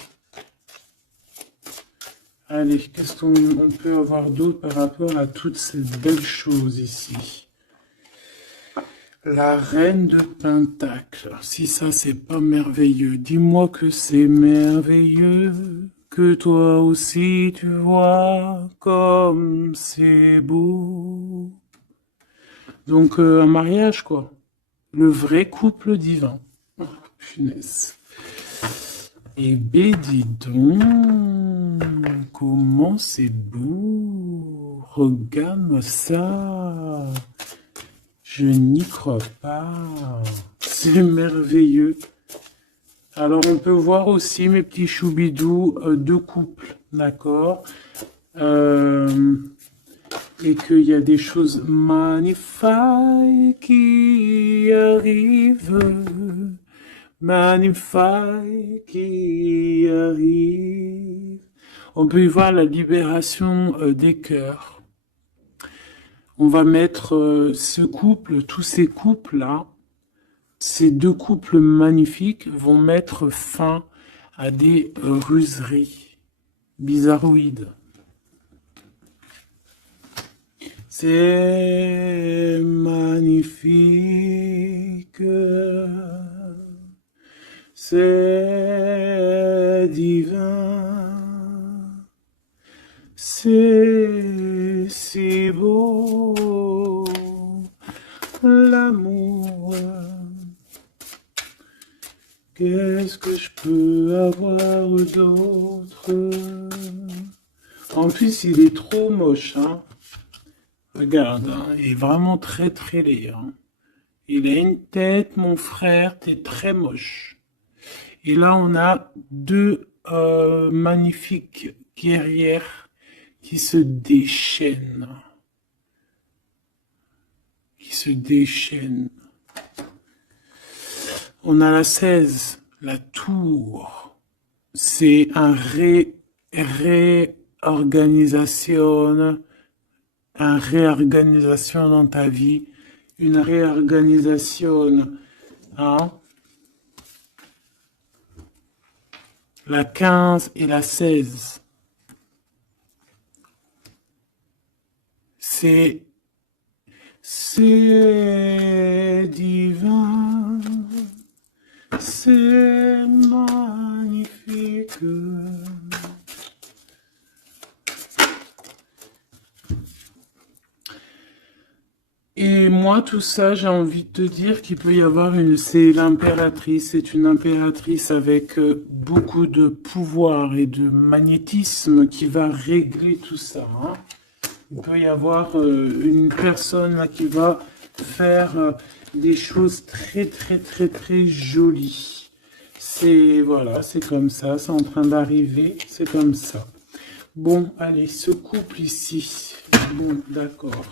Allez, qu'est-ce qu'on peut avoir d'autre par rapport à toutes ces belles choses ici? La reine de Pentacle. Si ça, c'est pas merveilleux, dis-moi que c'est merveilleux. Que toi aussi tu vois comme c'est beau. Donc un mariage quoi. Le vrai couple divin. Oh, punaise. Et ben dis donc, comment c'est beau. Regarde-moi ça. Je n'y crois pas. C'est merveilleux. Alors, on peut voir aussi, mes petits choubidous, deux couples, d'accord et qu'il y a des choses magnifiques qui arrivent, magnifiques qui arrivent. On peut y voir la libération des cœurs. On va mettre ce couple, tous ces couples-là, ces deux couples magnifiques vont mettre fin à des ruseries bizarroïdes. C'est magnifique, c'est divin, c'est si beau, l'amour. Qu'est-ce que je peux avoir d'autre? En plus, il est trop moche, hein. Regarde, hein, il est vraiment très très laid. Hein. Il a une tête, mon frère, t'es très moche. Et là, on a deux magnifiques guerrières qui se déchaînent. On a la 16, la tour. C'est un réorganisation dans ta vie, une réorganisation, hein? La 15 et la 16. C'est divin, c'est magnifique. Et moi, tout ça, j'ai envie de te dire qu'il peut y avoir c'est l'impératrice, c'est une impératrice avec beaucoup de pouvoir et de magnétisme qui va régler tout ça. Hein. Il peut y avoir une personne là, qui va faire des choses très, très, très, très jolies. Voilà, c'est comme ça, c'est en train d'arriver, c'est comme ça. Bon, allez, ce couple ici. Bon, d'accord.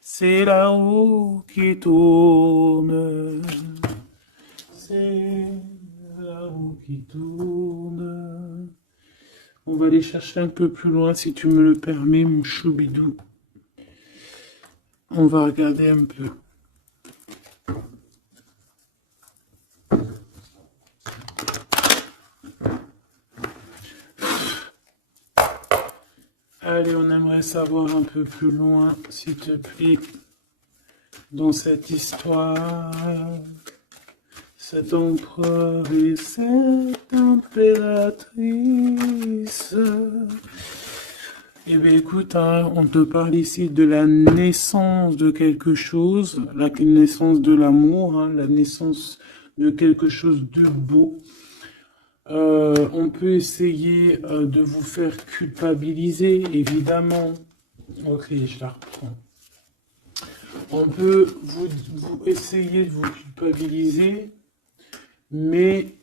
C'est là-haut qui tourne. C'est là la roue qui tourne. On va aller chercher un peu plus loin, si tu me le permets, mon choubidou. On va regarder un peu. Allez, on aimerait savoir un peu plus loin, s'il te plaît, dans cette histoire. Cet empereur et cette impératrice. Eh bien, écoute, hein, on te parle ici de la naissance de quelque chose, la naissance de l'amour, hein, la naissance de quelque chose de beau. On peut essayer de vous faire culpabiliser, évidemment. Ok, je la reprends. On peut vous essayer de vous culpabiliser, mais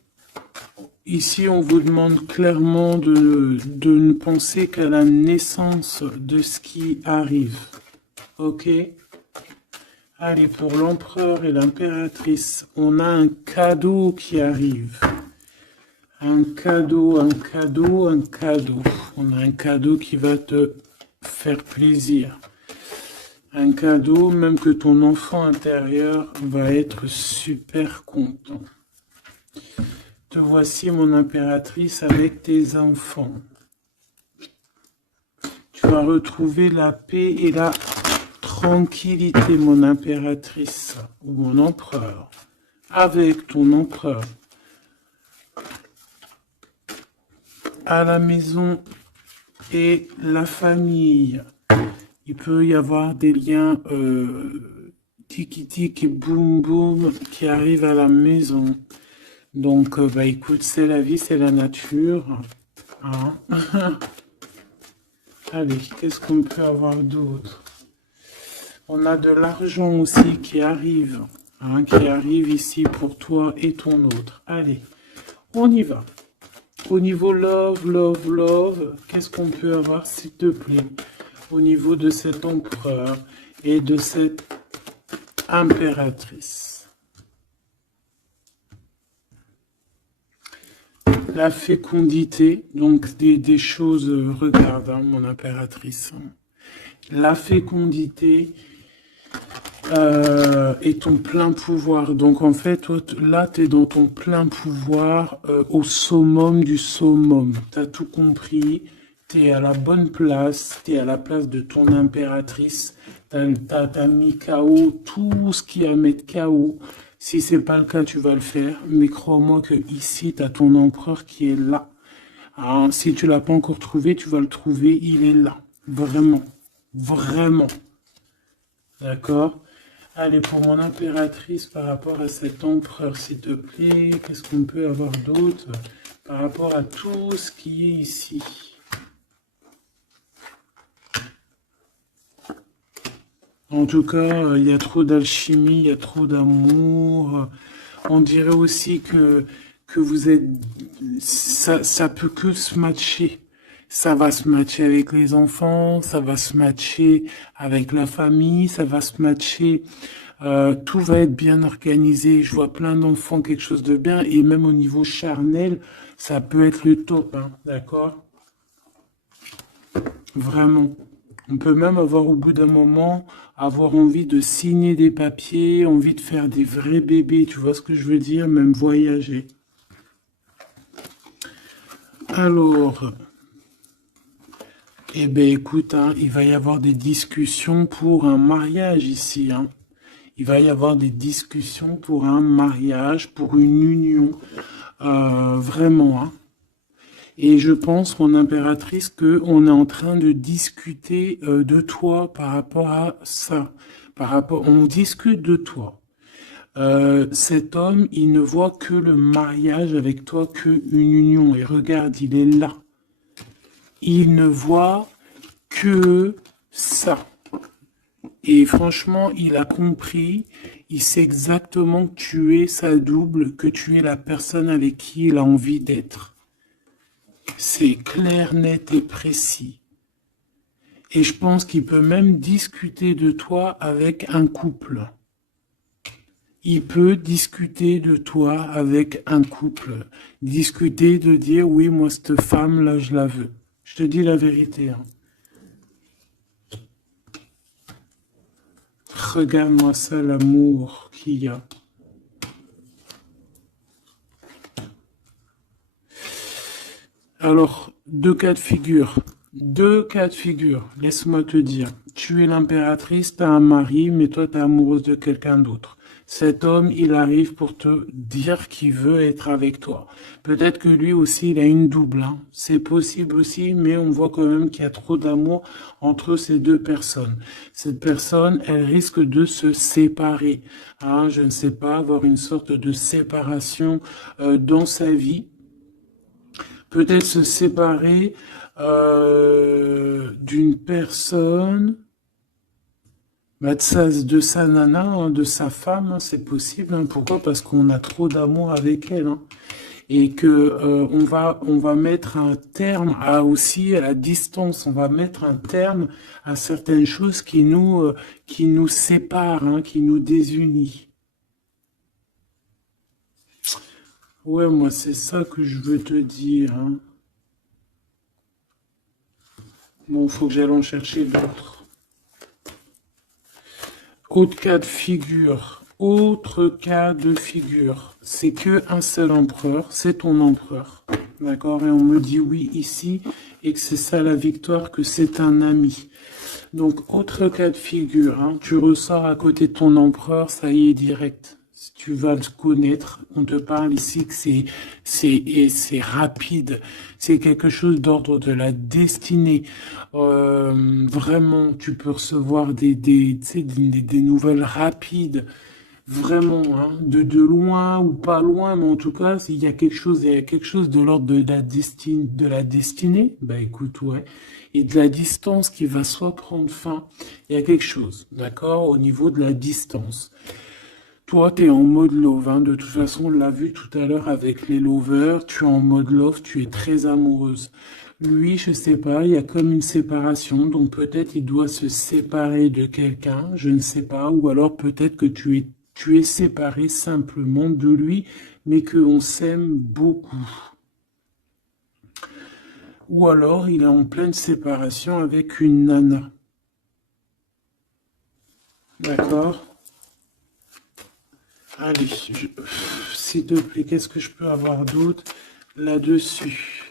ici on vous demande clairement de ne penser qu'à la naissance de ce qui arrive. Ok? Allez, pour l'empereur et l'impératrice, on a un cadeau qui arrive. Un cadeau, un cadeau, un cadeau. On a un cadeau qui va te faire plaisir. Un cadeau, même que ton enfant intérieur va être super content. Te voici, mon impératrice, avec tes enfants. Tu vas retrouver la paix et la tranquillité, mon impératrice, ou mon empereur, avec ton empereur. À la maison et la famille. Il peut y avoir des liens tiki-tic et boum-boum qui arrivent à la maison. Donc, bah écoute, c'est la vie, c'est la nature. Hein. Allez, qu'est-ce qu'on peut avoir d'autre? On a de l'argent aussi qui arrive. Hein, qui arrive ici pour toi et ton autre. Allez, on y va. Au niveau love, qu'est-ce qu'on peut avoir, s'il te plaît? Au niveau de cet empereur et de cette impératrice. La fécondité, donc des choses, regarde, hein, mon impératrice. La fécondité et ton plein pouvoir. Donc en fait, là, tu es dans ton plein pouvoir au summum du summum. Tu as tout compris. Tu es à la bonne place, tu es à la place de ton impératrice, t'as mis KO tout ce qui est à mettre KO. Si c'est pas le cas, tu vas le faire, mais crois-moi que ici, tu as ton empereur qui est là. Alors, si tu l'as pas encore trouvé, tu vas le trouver, il est là. Vraiment. Vraiment. D'accord? Allez, pour mon impératrice, par rapport à cet empereur, s'il te plaît, qu'est-ce qu'on peut avoir d'autre par rapport à tout ce qui est ici? En tout cas, il y a trop d'alchimie, il y a trop d'amour. On dirait aussi que vous êtes... Ça peut que se matcher. Ça va se matcher avec les enfants, ça va se matcher avec la famille, ça va se matcher... tout va être bien organisé. Je vois plein d'enfants, quelque chose de bien. Et même au niveau charnel, ça peut être le top, hein, d'accord? Vraiment. On peut même avoir au bout d'un moment, avoir envie de signer des papiers, envie de faire des vrais bébés, tu vois ce que je veux dire, même voyager. Alors, eh bien écoute, hein, il va y avoir des discussions pour un mariage ici. Hein. Il va y avoir des discussions pour un mariage, pour une union, vraiment. Hein. Et je pense, mon impératrice, qu'on est en train de discuter de toi par rapport à ça. On discute de toi. Cet homme, il ne voit que le mariage avec toi, qu'une union. Et regarde, il est là. Il ne voit que ça. Et franchement, il a compris, il sait exactement que tu es sa double, que tu es la personne avec qui il a envie d'être. C'est clair, net et précis. Et je pense qu'il peut même discuter de toi avec un couple. il peut discuter de toi avec un couple. Discuter de dire, oui, moi, cette femme-là, je la veux. Je te dis la vérité, hein. Regarde-moi ça, l'amour qu'il y a. Alors, deux cas de figure. Deux cas de figure. Laisse-moi te dire. Tu es l'impératrice, t'as un mari, mais toi, t'es amoureuse de quelqu'un d'autre. Cet homme, il arrive pour te dire qu'il veut être avec toi. Peut-être que lui aussi, il a une double, hein. C'est possible aussi, mais on voit quand même qu'il y a trop d'amour entre ces deux personnes. Cette personne, elle risque de se séparer, hein. Je ne sais pas, avoir une sorte de séparation dans sa vie. Peut-être se séparer d'une personne, bah, de sa nana, hein, de sa femme, hein, c'est possible, hein. Pourquoi? Parce qu'on a trop d'amour avec elle, hein. Et que on va mettre un terme à aussi à la distance. On va mettre un terme à certaines choses qui nous séparent, hein, qui nous désunissent. Ouais, moi, c'est ça que je veux te dire, hein. Bon, faut que j'aille en chercher d'autres. Autre cas de figure, c'est que un seul empereur, c'est ton empereur, d'accord? Et on me dit oui ici, et que c'est ça la victoire, que c'est un ami. Donc, autre cas de figure, hein, tu ressors à côté de ton empereur, ça y est direct. Si tu vas le connaître, on te parle ici que c'est rapide. C'est quelque chose d'ordre de la destinée. Vraiment, tu peux recevoir tu sais, des nouvelles rapides. Vraiment, hein, de loin ou pas loin, mais en tout cas, il y a quelque chose de l'ordre de la destinée, bah écoute, ouais, et de la distance qui va soit prendre fin, il y a quelque chose, d'accord, au niveau de la distance. Toi, tu es en mode love, hein. De toute façon, on l'a vu tout à l'heure avec les lovers, tu es en mode love, tu es très amoureuse. Lui, je sais pas, il y a comme une séparation, donc peut-être il doit se séparer de quelqu'un, je ne sais pas, ou alors peut-être que tu es séparé simplement de lui, mais qu'on s'aime beaucoup. Ou alors il est en pleine séparation avec une nana. D'accord? Allez, s'il te plaît, qu'est-ce que je peux avoir d'autre là-dessus?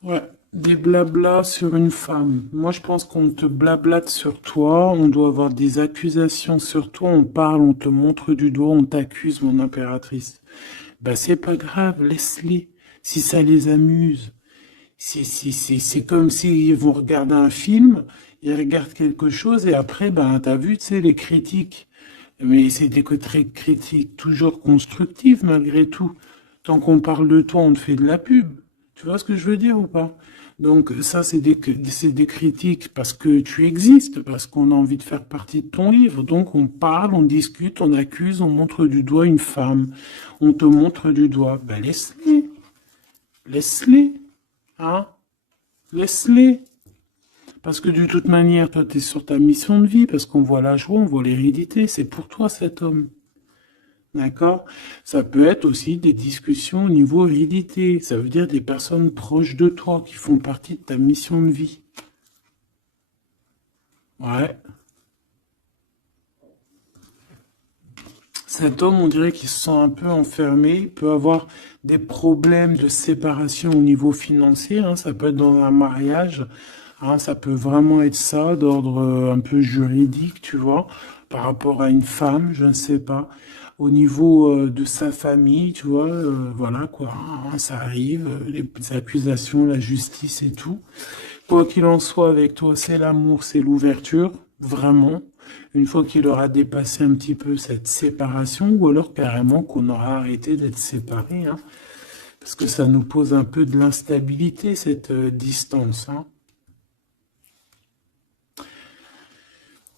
Ouais, des blablas sur une femme. Moi, je pense qu'on te blablate sur toi, on doit avoir des accusations sur toi, on parle, on te montre du doigt, on t'accuse, mon impératrice. Bah, c'est pas grave, laisse-les. Si ça les amuse. C'est comme s'ils vont regarder un film, ils regardent quelque chose et après, ben, t'as vu, tu sais, les critiques. Mais c'est des critiques toujours constructives malgré tout. Tant qu'on parle de toi, on te fait de la pub. Tu vois ce que je veux dire ou pas? Donc ça, c'est des critiques parce que tu existes, parce qu'on a envie de faire partie de ton livre. Donc on parle, on discute, on accuse, on montre du doigt une femme. On te montre du doigt. Ben laisse-les. Laisse-les. Hein? Laisse-les. Parce que de toute manière, toi, tu es sur ta mission de vie, parce qu'on voit la joie, on voit l'hérédité. C'est pour toi cet homme. D'accord? Ça peut être aussi des discussions au niveau hérédité. Ça veut dire des personnes proches de toi qui font partie de ta mission de vie. Ouais. Cet homme, on dirait qu'il se sent un peu enfermé. Il peut avoir des problèmes de séparation au niveau financier, hein. Ça peut être dans un mariage, hein. Ça peut vraiment être ça, d'ordre un peu juridique, tu vois, par rapport à une femme, je ne sais pas. Au niveau de sa famille, tu vois, voilà quoi, hein, ça arrive, les accusations, la justice et tout. Quoi qu'il en soit avec toi, c'est l'amour, c'est l'ouverture, vraiment. Une fois qu'il aura dépassé un petit peu cette séparation, ou alors carrément qu'on aura arrêté d'être séparés, hein, parce que ça nous pose un peu de l'instabilité, cette distance, hein.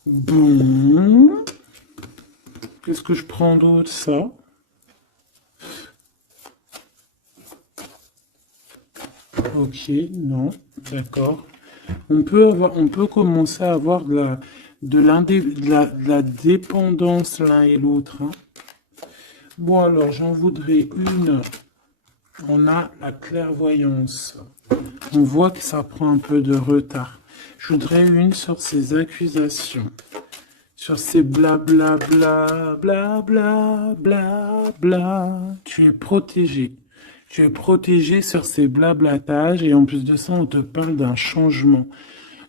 Bon, Qu'est-ce que je prends d'autre? Ça. Ok, non, d'accord. On peut commencer à avoir de la dépendance l'un et l'autre, hein. Bon, alors, j'en voudrais une. On a la clairvoyance. On voit que ça prend un peu de retard. Je voudrais une sur ces accusations. Sur ces blabla, bla, bla, bla, bla, bla. Tu es protégé. Tu es protégé sur ces blablatages et en plus de ça, on te parle d'un changement.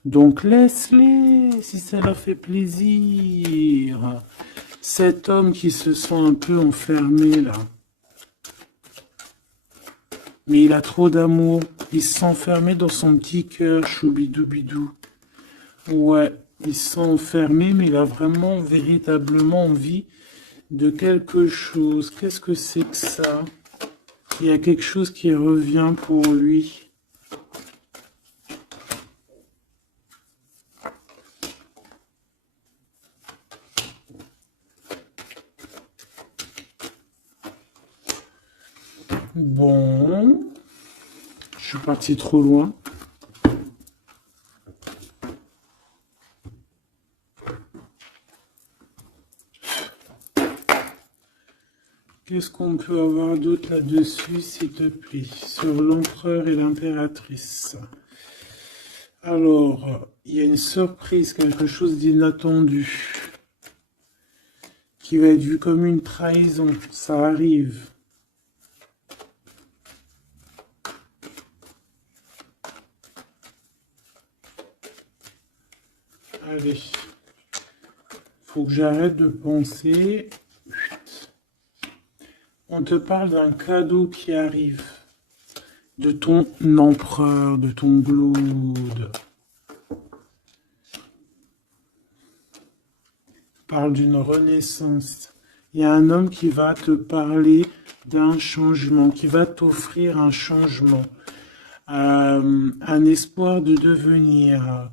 Donc laisse-les si ça leur fait plaisir. Cet homme qui se sent un peu enfermé là. Mais il a trop d'amour. Il se sent enfermé dans son petit cœur, choubidoubidou. Ouais, il se sent enfermé, mais il a vraiment, véritablement envie de quelque chose. Qu'est-ce que c'est que ça? Il y a quelque chose qui revient pour lui. Bon, je suis parti trop loin. Qu'est-ce qu'on peut avoir d'autre là-dessus, s'il te plaît, sur l'empereur et l'impératrice? Alors, il y a une surprise, quelque chose d'inattendu, qui va être vu comme une trahison. Ça arrive. Allez, faut que j'arrête de penser. On te parle d'un cadeau qui arrive, de ton empereur, de ton Glaude. Parle d'une renaissance. Il y a un homme qui va te parler d'un changement, qui va t'offrir un changement, un espoir de devenir,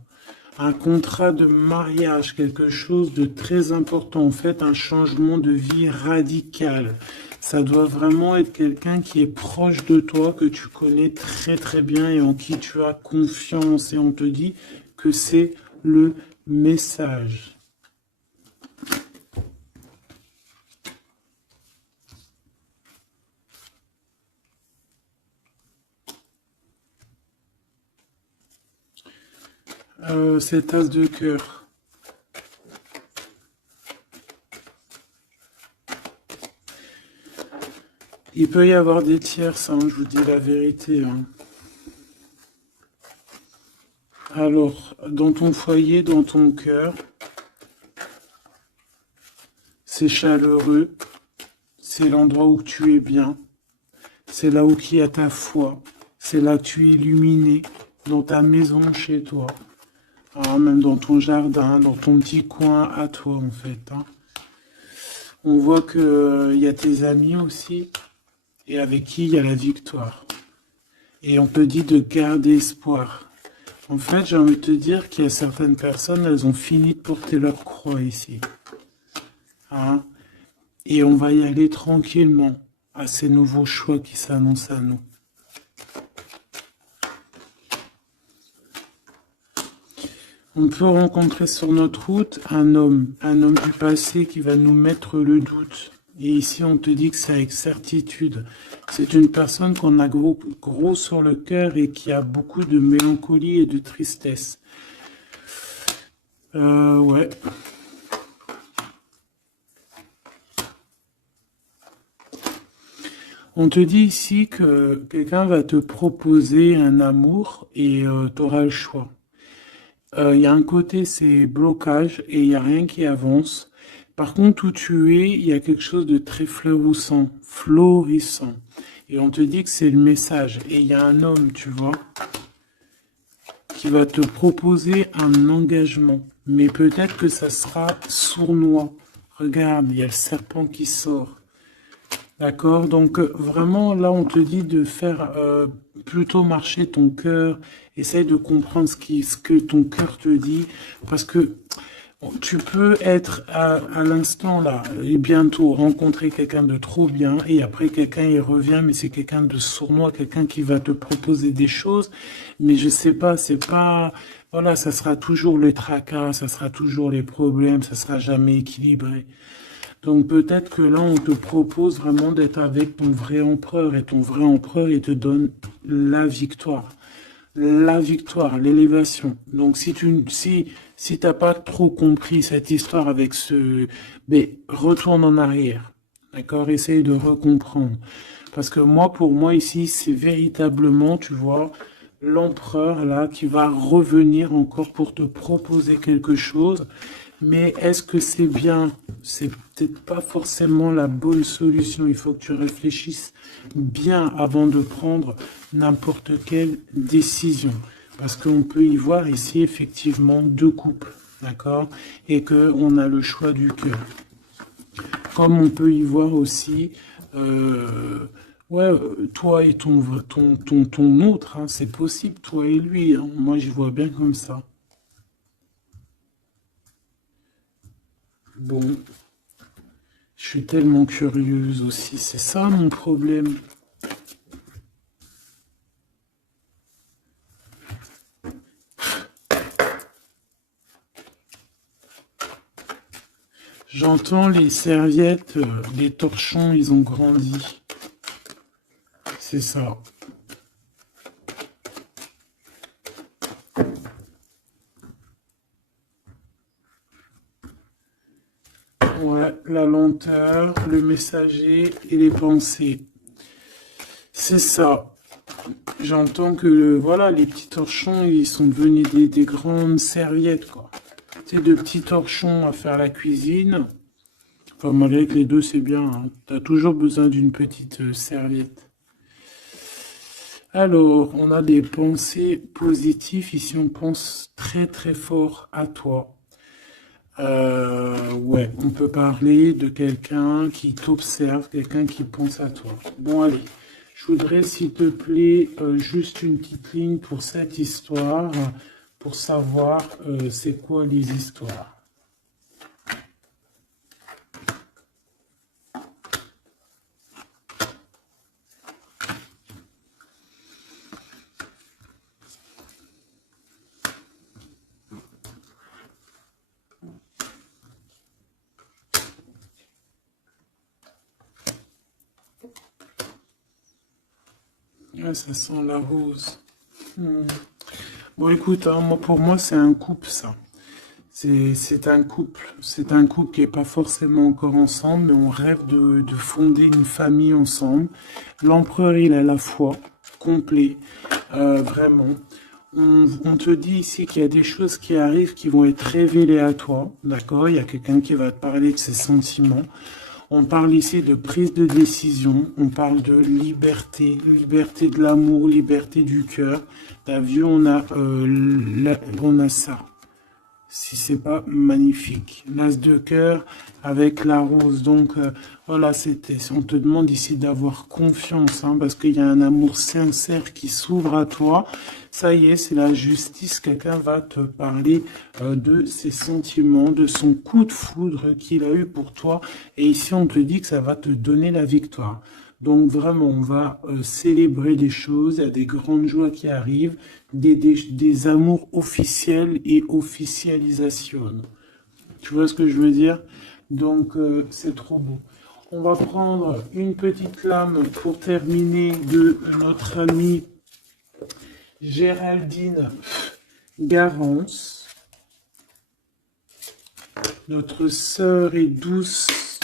un contrat de mariage, quelque chose de très important, en fait, un changement de vie radical. Ça doit vraiment être quelqu'un qui est proche de toi, que tu connais très très bien et en qui tu as confiance. Et on te dit que c'est le message. Cet as de cœur. Il peut y avoir des tierces, hein, je vous dis la vérité, hein. Alors, dans ton foyer, dans ton cœur, c'est chaleureux, c'est l'endroit où tu es bien, c'est là où il y a ta foi, c'est là que tu es illuminé, dans ta maison, chez toi, hein, même dans ton jardin, dans ton petit coin à toi, en fait, hein. On voit que y a tes amis aussi, et avec qui il y a la victoire. Et on te dit de garder espoir. En fait, j'ai envie de te dire qu'il y a certaines personnes, elles ont fini de porter leur croix ici, hein. Et on va y aller tranquillement à ces nouveaux choix qui s'annoncent à nous. On peut rencontrer sur notre route un homme du passé qui va nous mettre le doute. Et ici, on te dit que c'est avec certitude. C'est une personne qu'on a gros sur le cœur et qui a beaucoup de mélancolie et de tristesse. Ouais. On te dit ici que quelqu'un va te proposer un amour et tu auras le choix. Il y a un côté, c'est blocage et il n'y a rien qui avance. Par contre, où tu es, il y a quelque chose de très florissant. Et on te dit que c'est le message. Et il y a un homme, tu vois, qui va te proposer un engagement. Mais peut-être que ça sera sournois. Regarde, il y a le serpent qui sort. D'accord? Donc vraiment, là, on te dit de faire plutôt marcher ton cœur. Essaye de comprendre ce que ton cœur te dit. Parce que Tu peux être à l'instant là et bientôt rencontrer quelqu'un de trop bien et après quelqu'un il revient mais c'est quelqu'un de sournois, quelqu'un qui va te proposer des choses mais je sais pas, c'est pas voilà, ça sera toujours les tracas, ça sera toujours les problèmes, ça sera jamais équilibré. Donc peut-être que là on te propose vraiment d'être avec ton vrai empereur et ton vrai empereur il te donne la victoire. La victoire, l'élévation. Donc si t'as pas trop compris cette histoire avec ce, mais retourne en arrière, d'accord? Essaye de recomprendre. Parce que moi, pour moi ici, c'est véritablement, tu vois, l'empereur là qui va revenir encore pour te proposer quelque chose. Mais est-ce que c'est bien? C'est peut-être pas forcément la bonne solution. Il faut que tu réfléchisses bien avant de prendre n'importe quelle décision. Parce qu'on peut y voir ici effectivement deux couples, d'accord? Et qu'on a le choix du cœur. Comme on peut y voir aussi, ouais, toi et ton autre, hein, c'est possible, toi et lui, hein. Moi, je vois bien comme ça. Bon, je suis tellement curieuse aussi, c'est ça mon problème. J'entends les serviettes, les torchons, ils ont grandi. C'est ça. Ouais, la lenteur, le messager et les pensées. C'est ça. J'entends que voilà, les petits torchons, ils sont devenus des grandes serviettes, quoi. C'est de petits torchons à faire la cuisine. Enfin, malgré que les deux, c'est bien, hein. T'as toujours besoin d'une petite serviette. Alors, on a des pensées positives. Ici, on pense très très fort à toi. Ouais, on peut parler de quelqu'un qui t'observe, quelqu'un qui pense à toi. Bon, allez, je voudrais, s'il te plaît, juste une petite ligne pour cette histoire, pour savoir c'est quoi les histoires. Ouais, ça sent la rose. Hmm. Bon, écoute, hein, moi, pour moi, c'est un couple, ça. C'est un couple. C'est un couple qui n'est pas forcément encore ensemble, mais on rêve de fonder une famille ensemble. L'empereur, il a la foi, complet, vraiment. On te dit ici qu'il y a des choses qui arrivent qui vont être révélées à toi, d'accord? Il y a quelqu'un qui va te parler de ses sentiments. On parle ici de prise de décision, on parle de liberté, liberté de l'amour, liberté du cœur. T'as vu, on a ça. Si c'est pas magnifique. L'as de cœur avec la rose. Donc voilà, on te demande ici d'avoir confiance, hein, parce qu'il y a un amour sincère qui s'ouvre à toi. Ça y est, c'est la justice. Quelqu'un va te parler de ses sentiments, de son coup de foudre qu'il a eu pour toi. Et ici, on te dit que ça va te donner la victoire. Donc vraiment, on va célébrer des choses, il y a des grandes joies qui arrivent, des amours officiels et officialisation. Tu vois ce que je veux dire? Donc c'est trop beau. On va prendre une petite lame pour terminer de notre amie Géraldine Garance, notre sœur et douce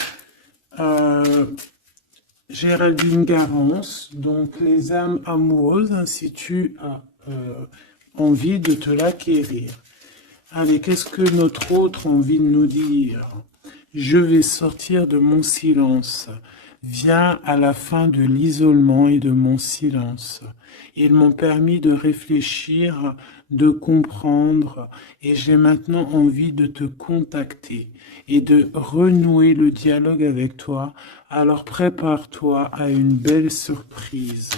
Géraldine Garance, donc les âmes amoureuses, hein, si tu as envie de te l'acquérir. Allez, qu'est-ce que notre autre a envie de nous dire? Je vais sortir de mon silence. Viens à la fin de l'isolement et de mon silence. Ils m'ont permis de réfléchir, de comprendre, et j'ai maintenant envie de te contacter et de renouer le dialogue avec toi. Alors prépare-toi à une belle surprise.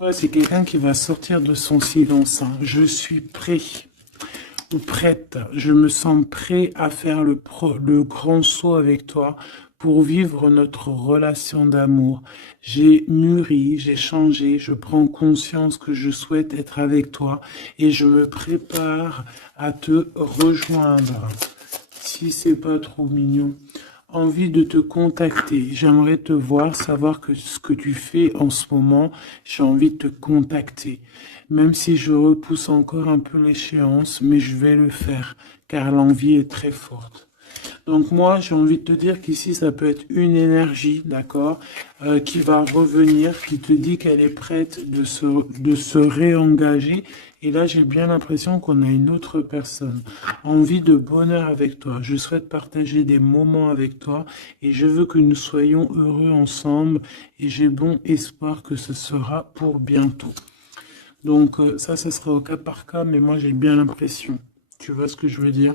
Ouais, c'est quelqu'un qui va sortir de son silence, hein. Je suis prêt. prête, je me sens prêt à faire le grand saut avec toi pour vivre notre relation d'amour. J'ai mûri, j'ai changé, je prends conscience que je souhaite être avec toi et je me prépare à te rejoindre. Si c'est pas trop mignon. Envie de te contacter. J'aimerais te voir, savoir que ce que tu fais en ce moment, j'ai envie de te contacter. Même si je repousse encore un peu l'échéance, mais je vais le faire, car l'envie est très forte. Donc moi, j'ai envie de te dire qu'ici, ça peut être une énergie, d'accord, qui va revenir, qui te dit qu'elle est prête de se réengager. Et là, j'ai bien l'impression qu'on a une autre personne. Envie de bonheur avec toi. Je souhaite partager des moments avec toi et je veux que nous soyons heureux ensemble. Et j'ai bon espoir que ce sera pour bientôt. Donc ça sera au cas par cas, mais moi, j'ai bien l'impression. Tu vois ce que je veux dire?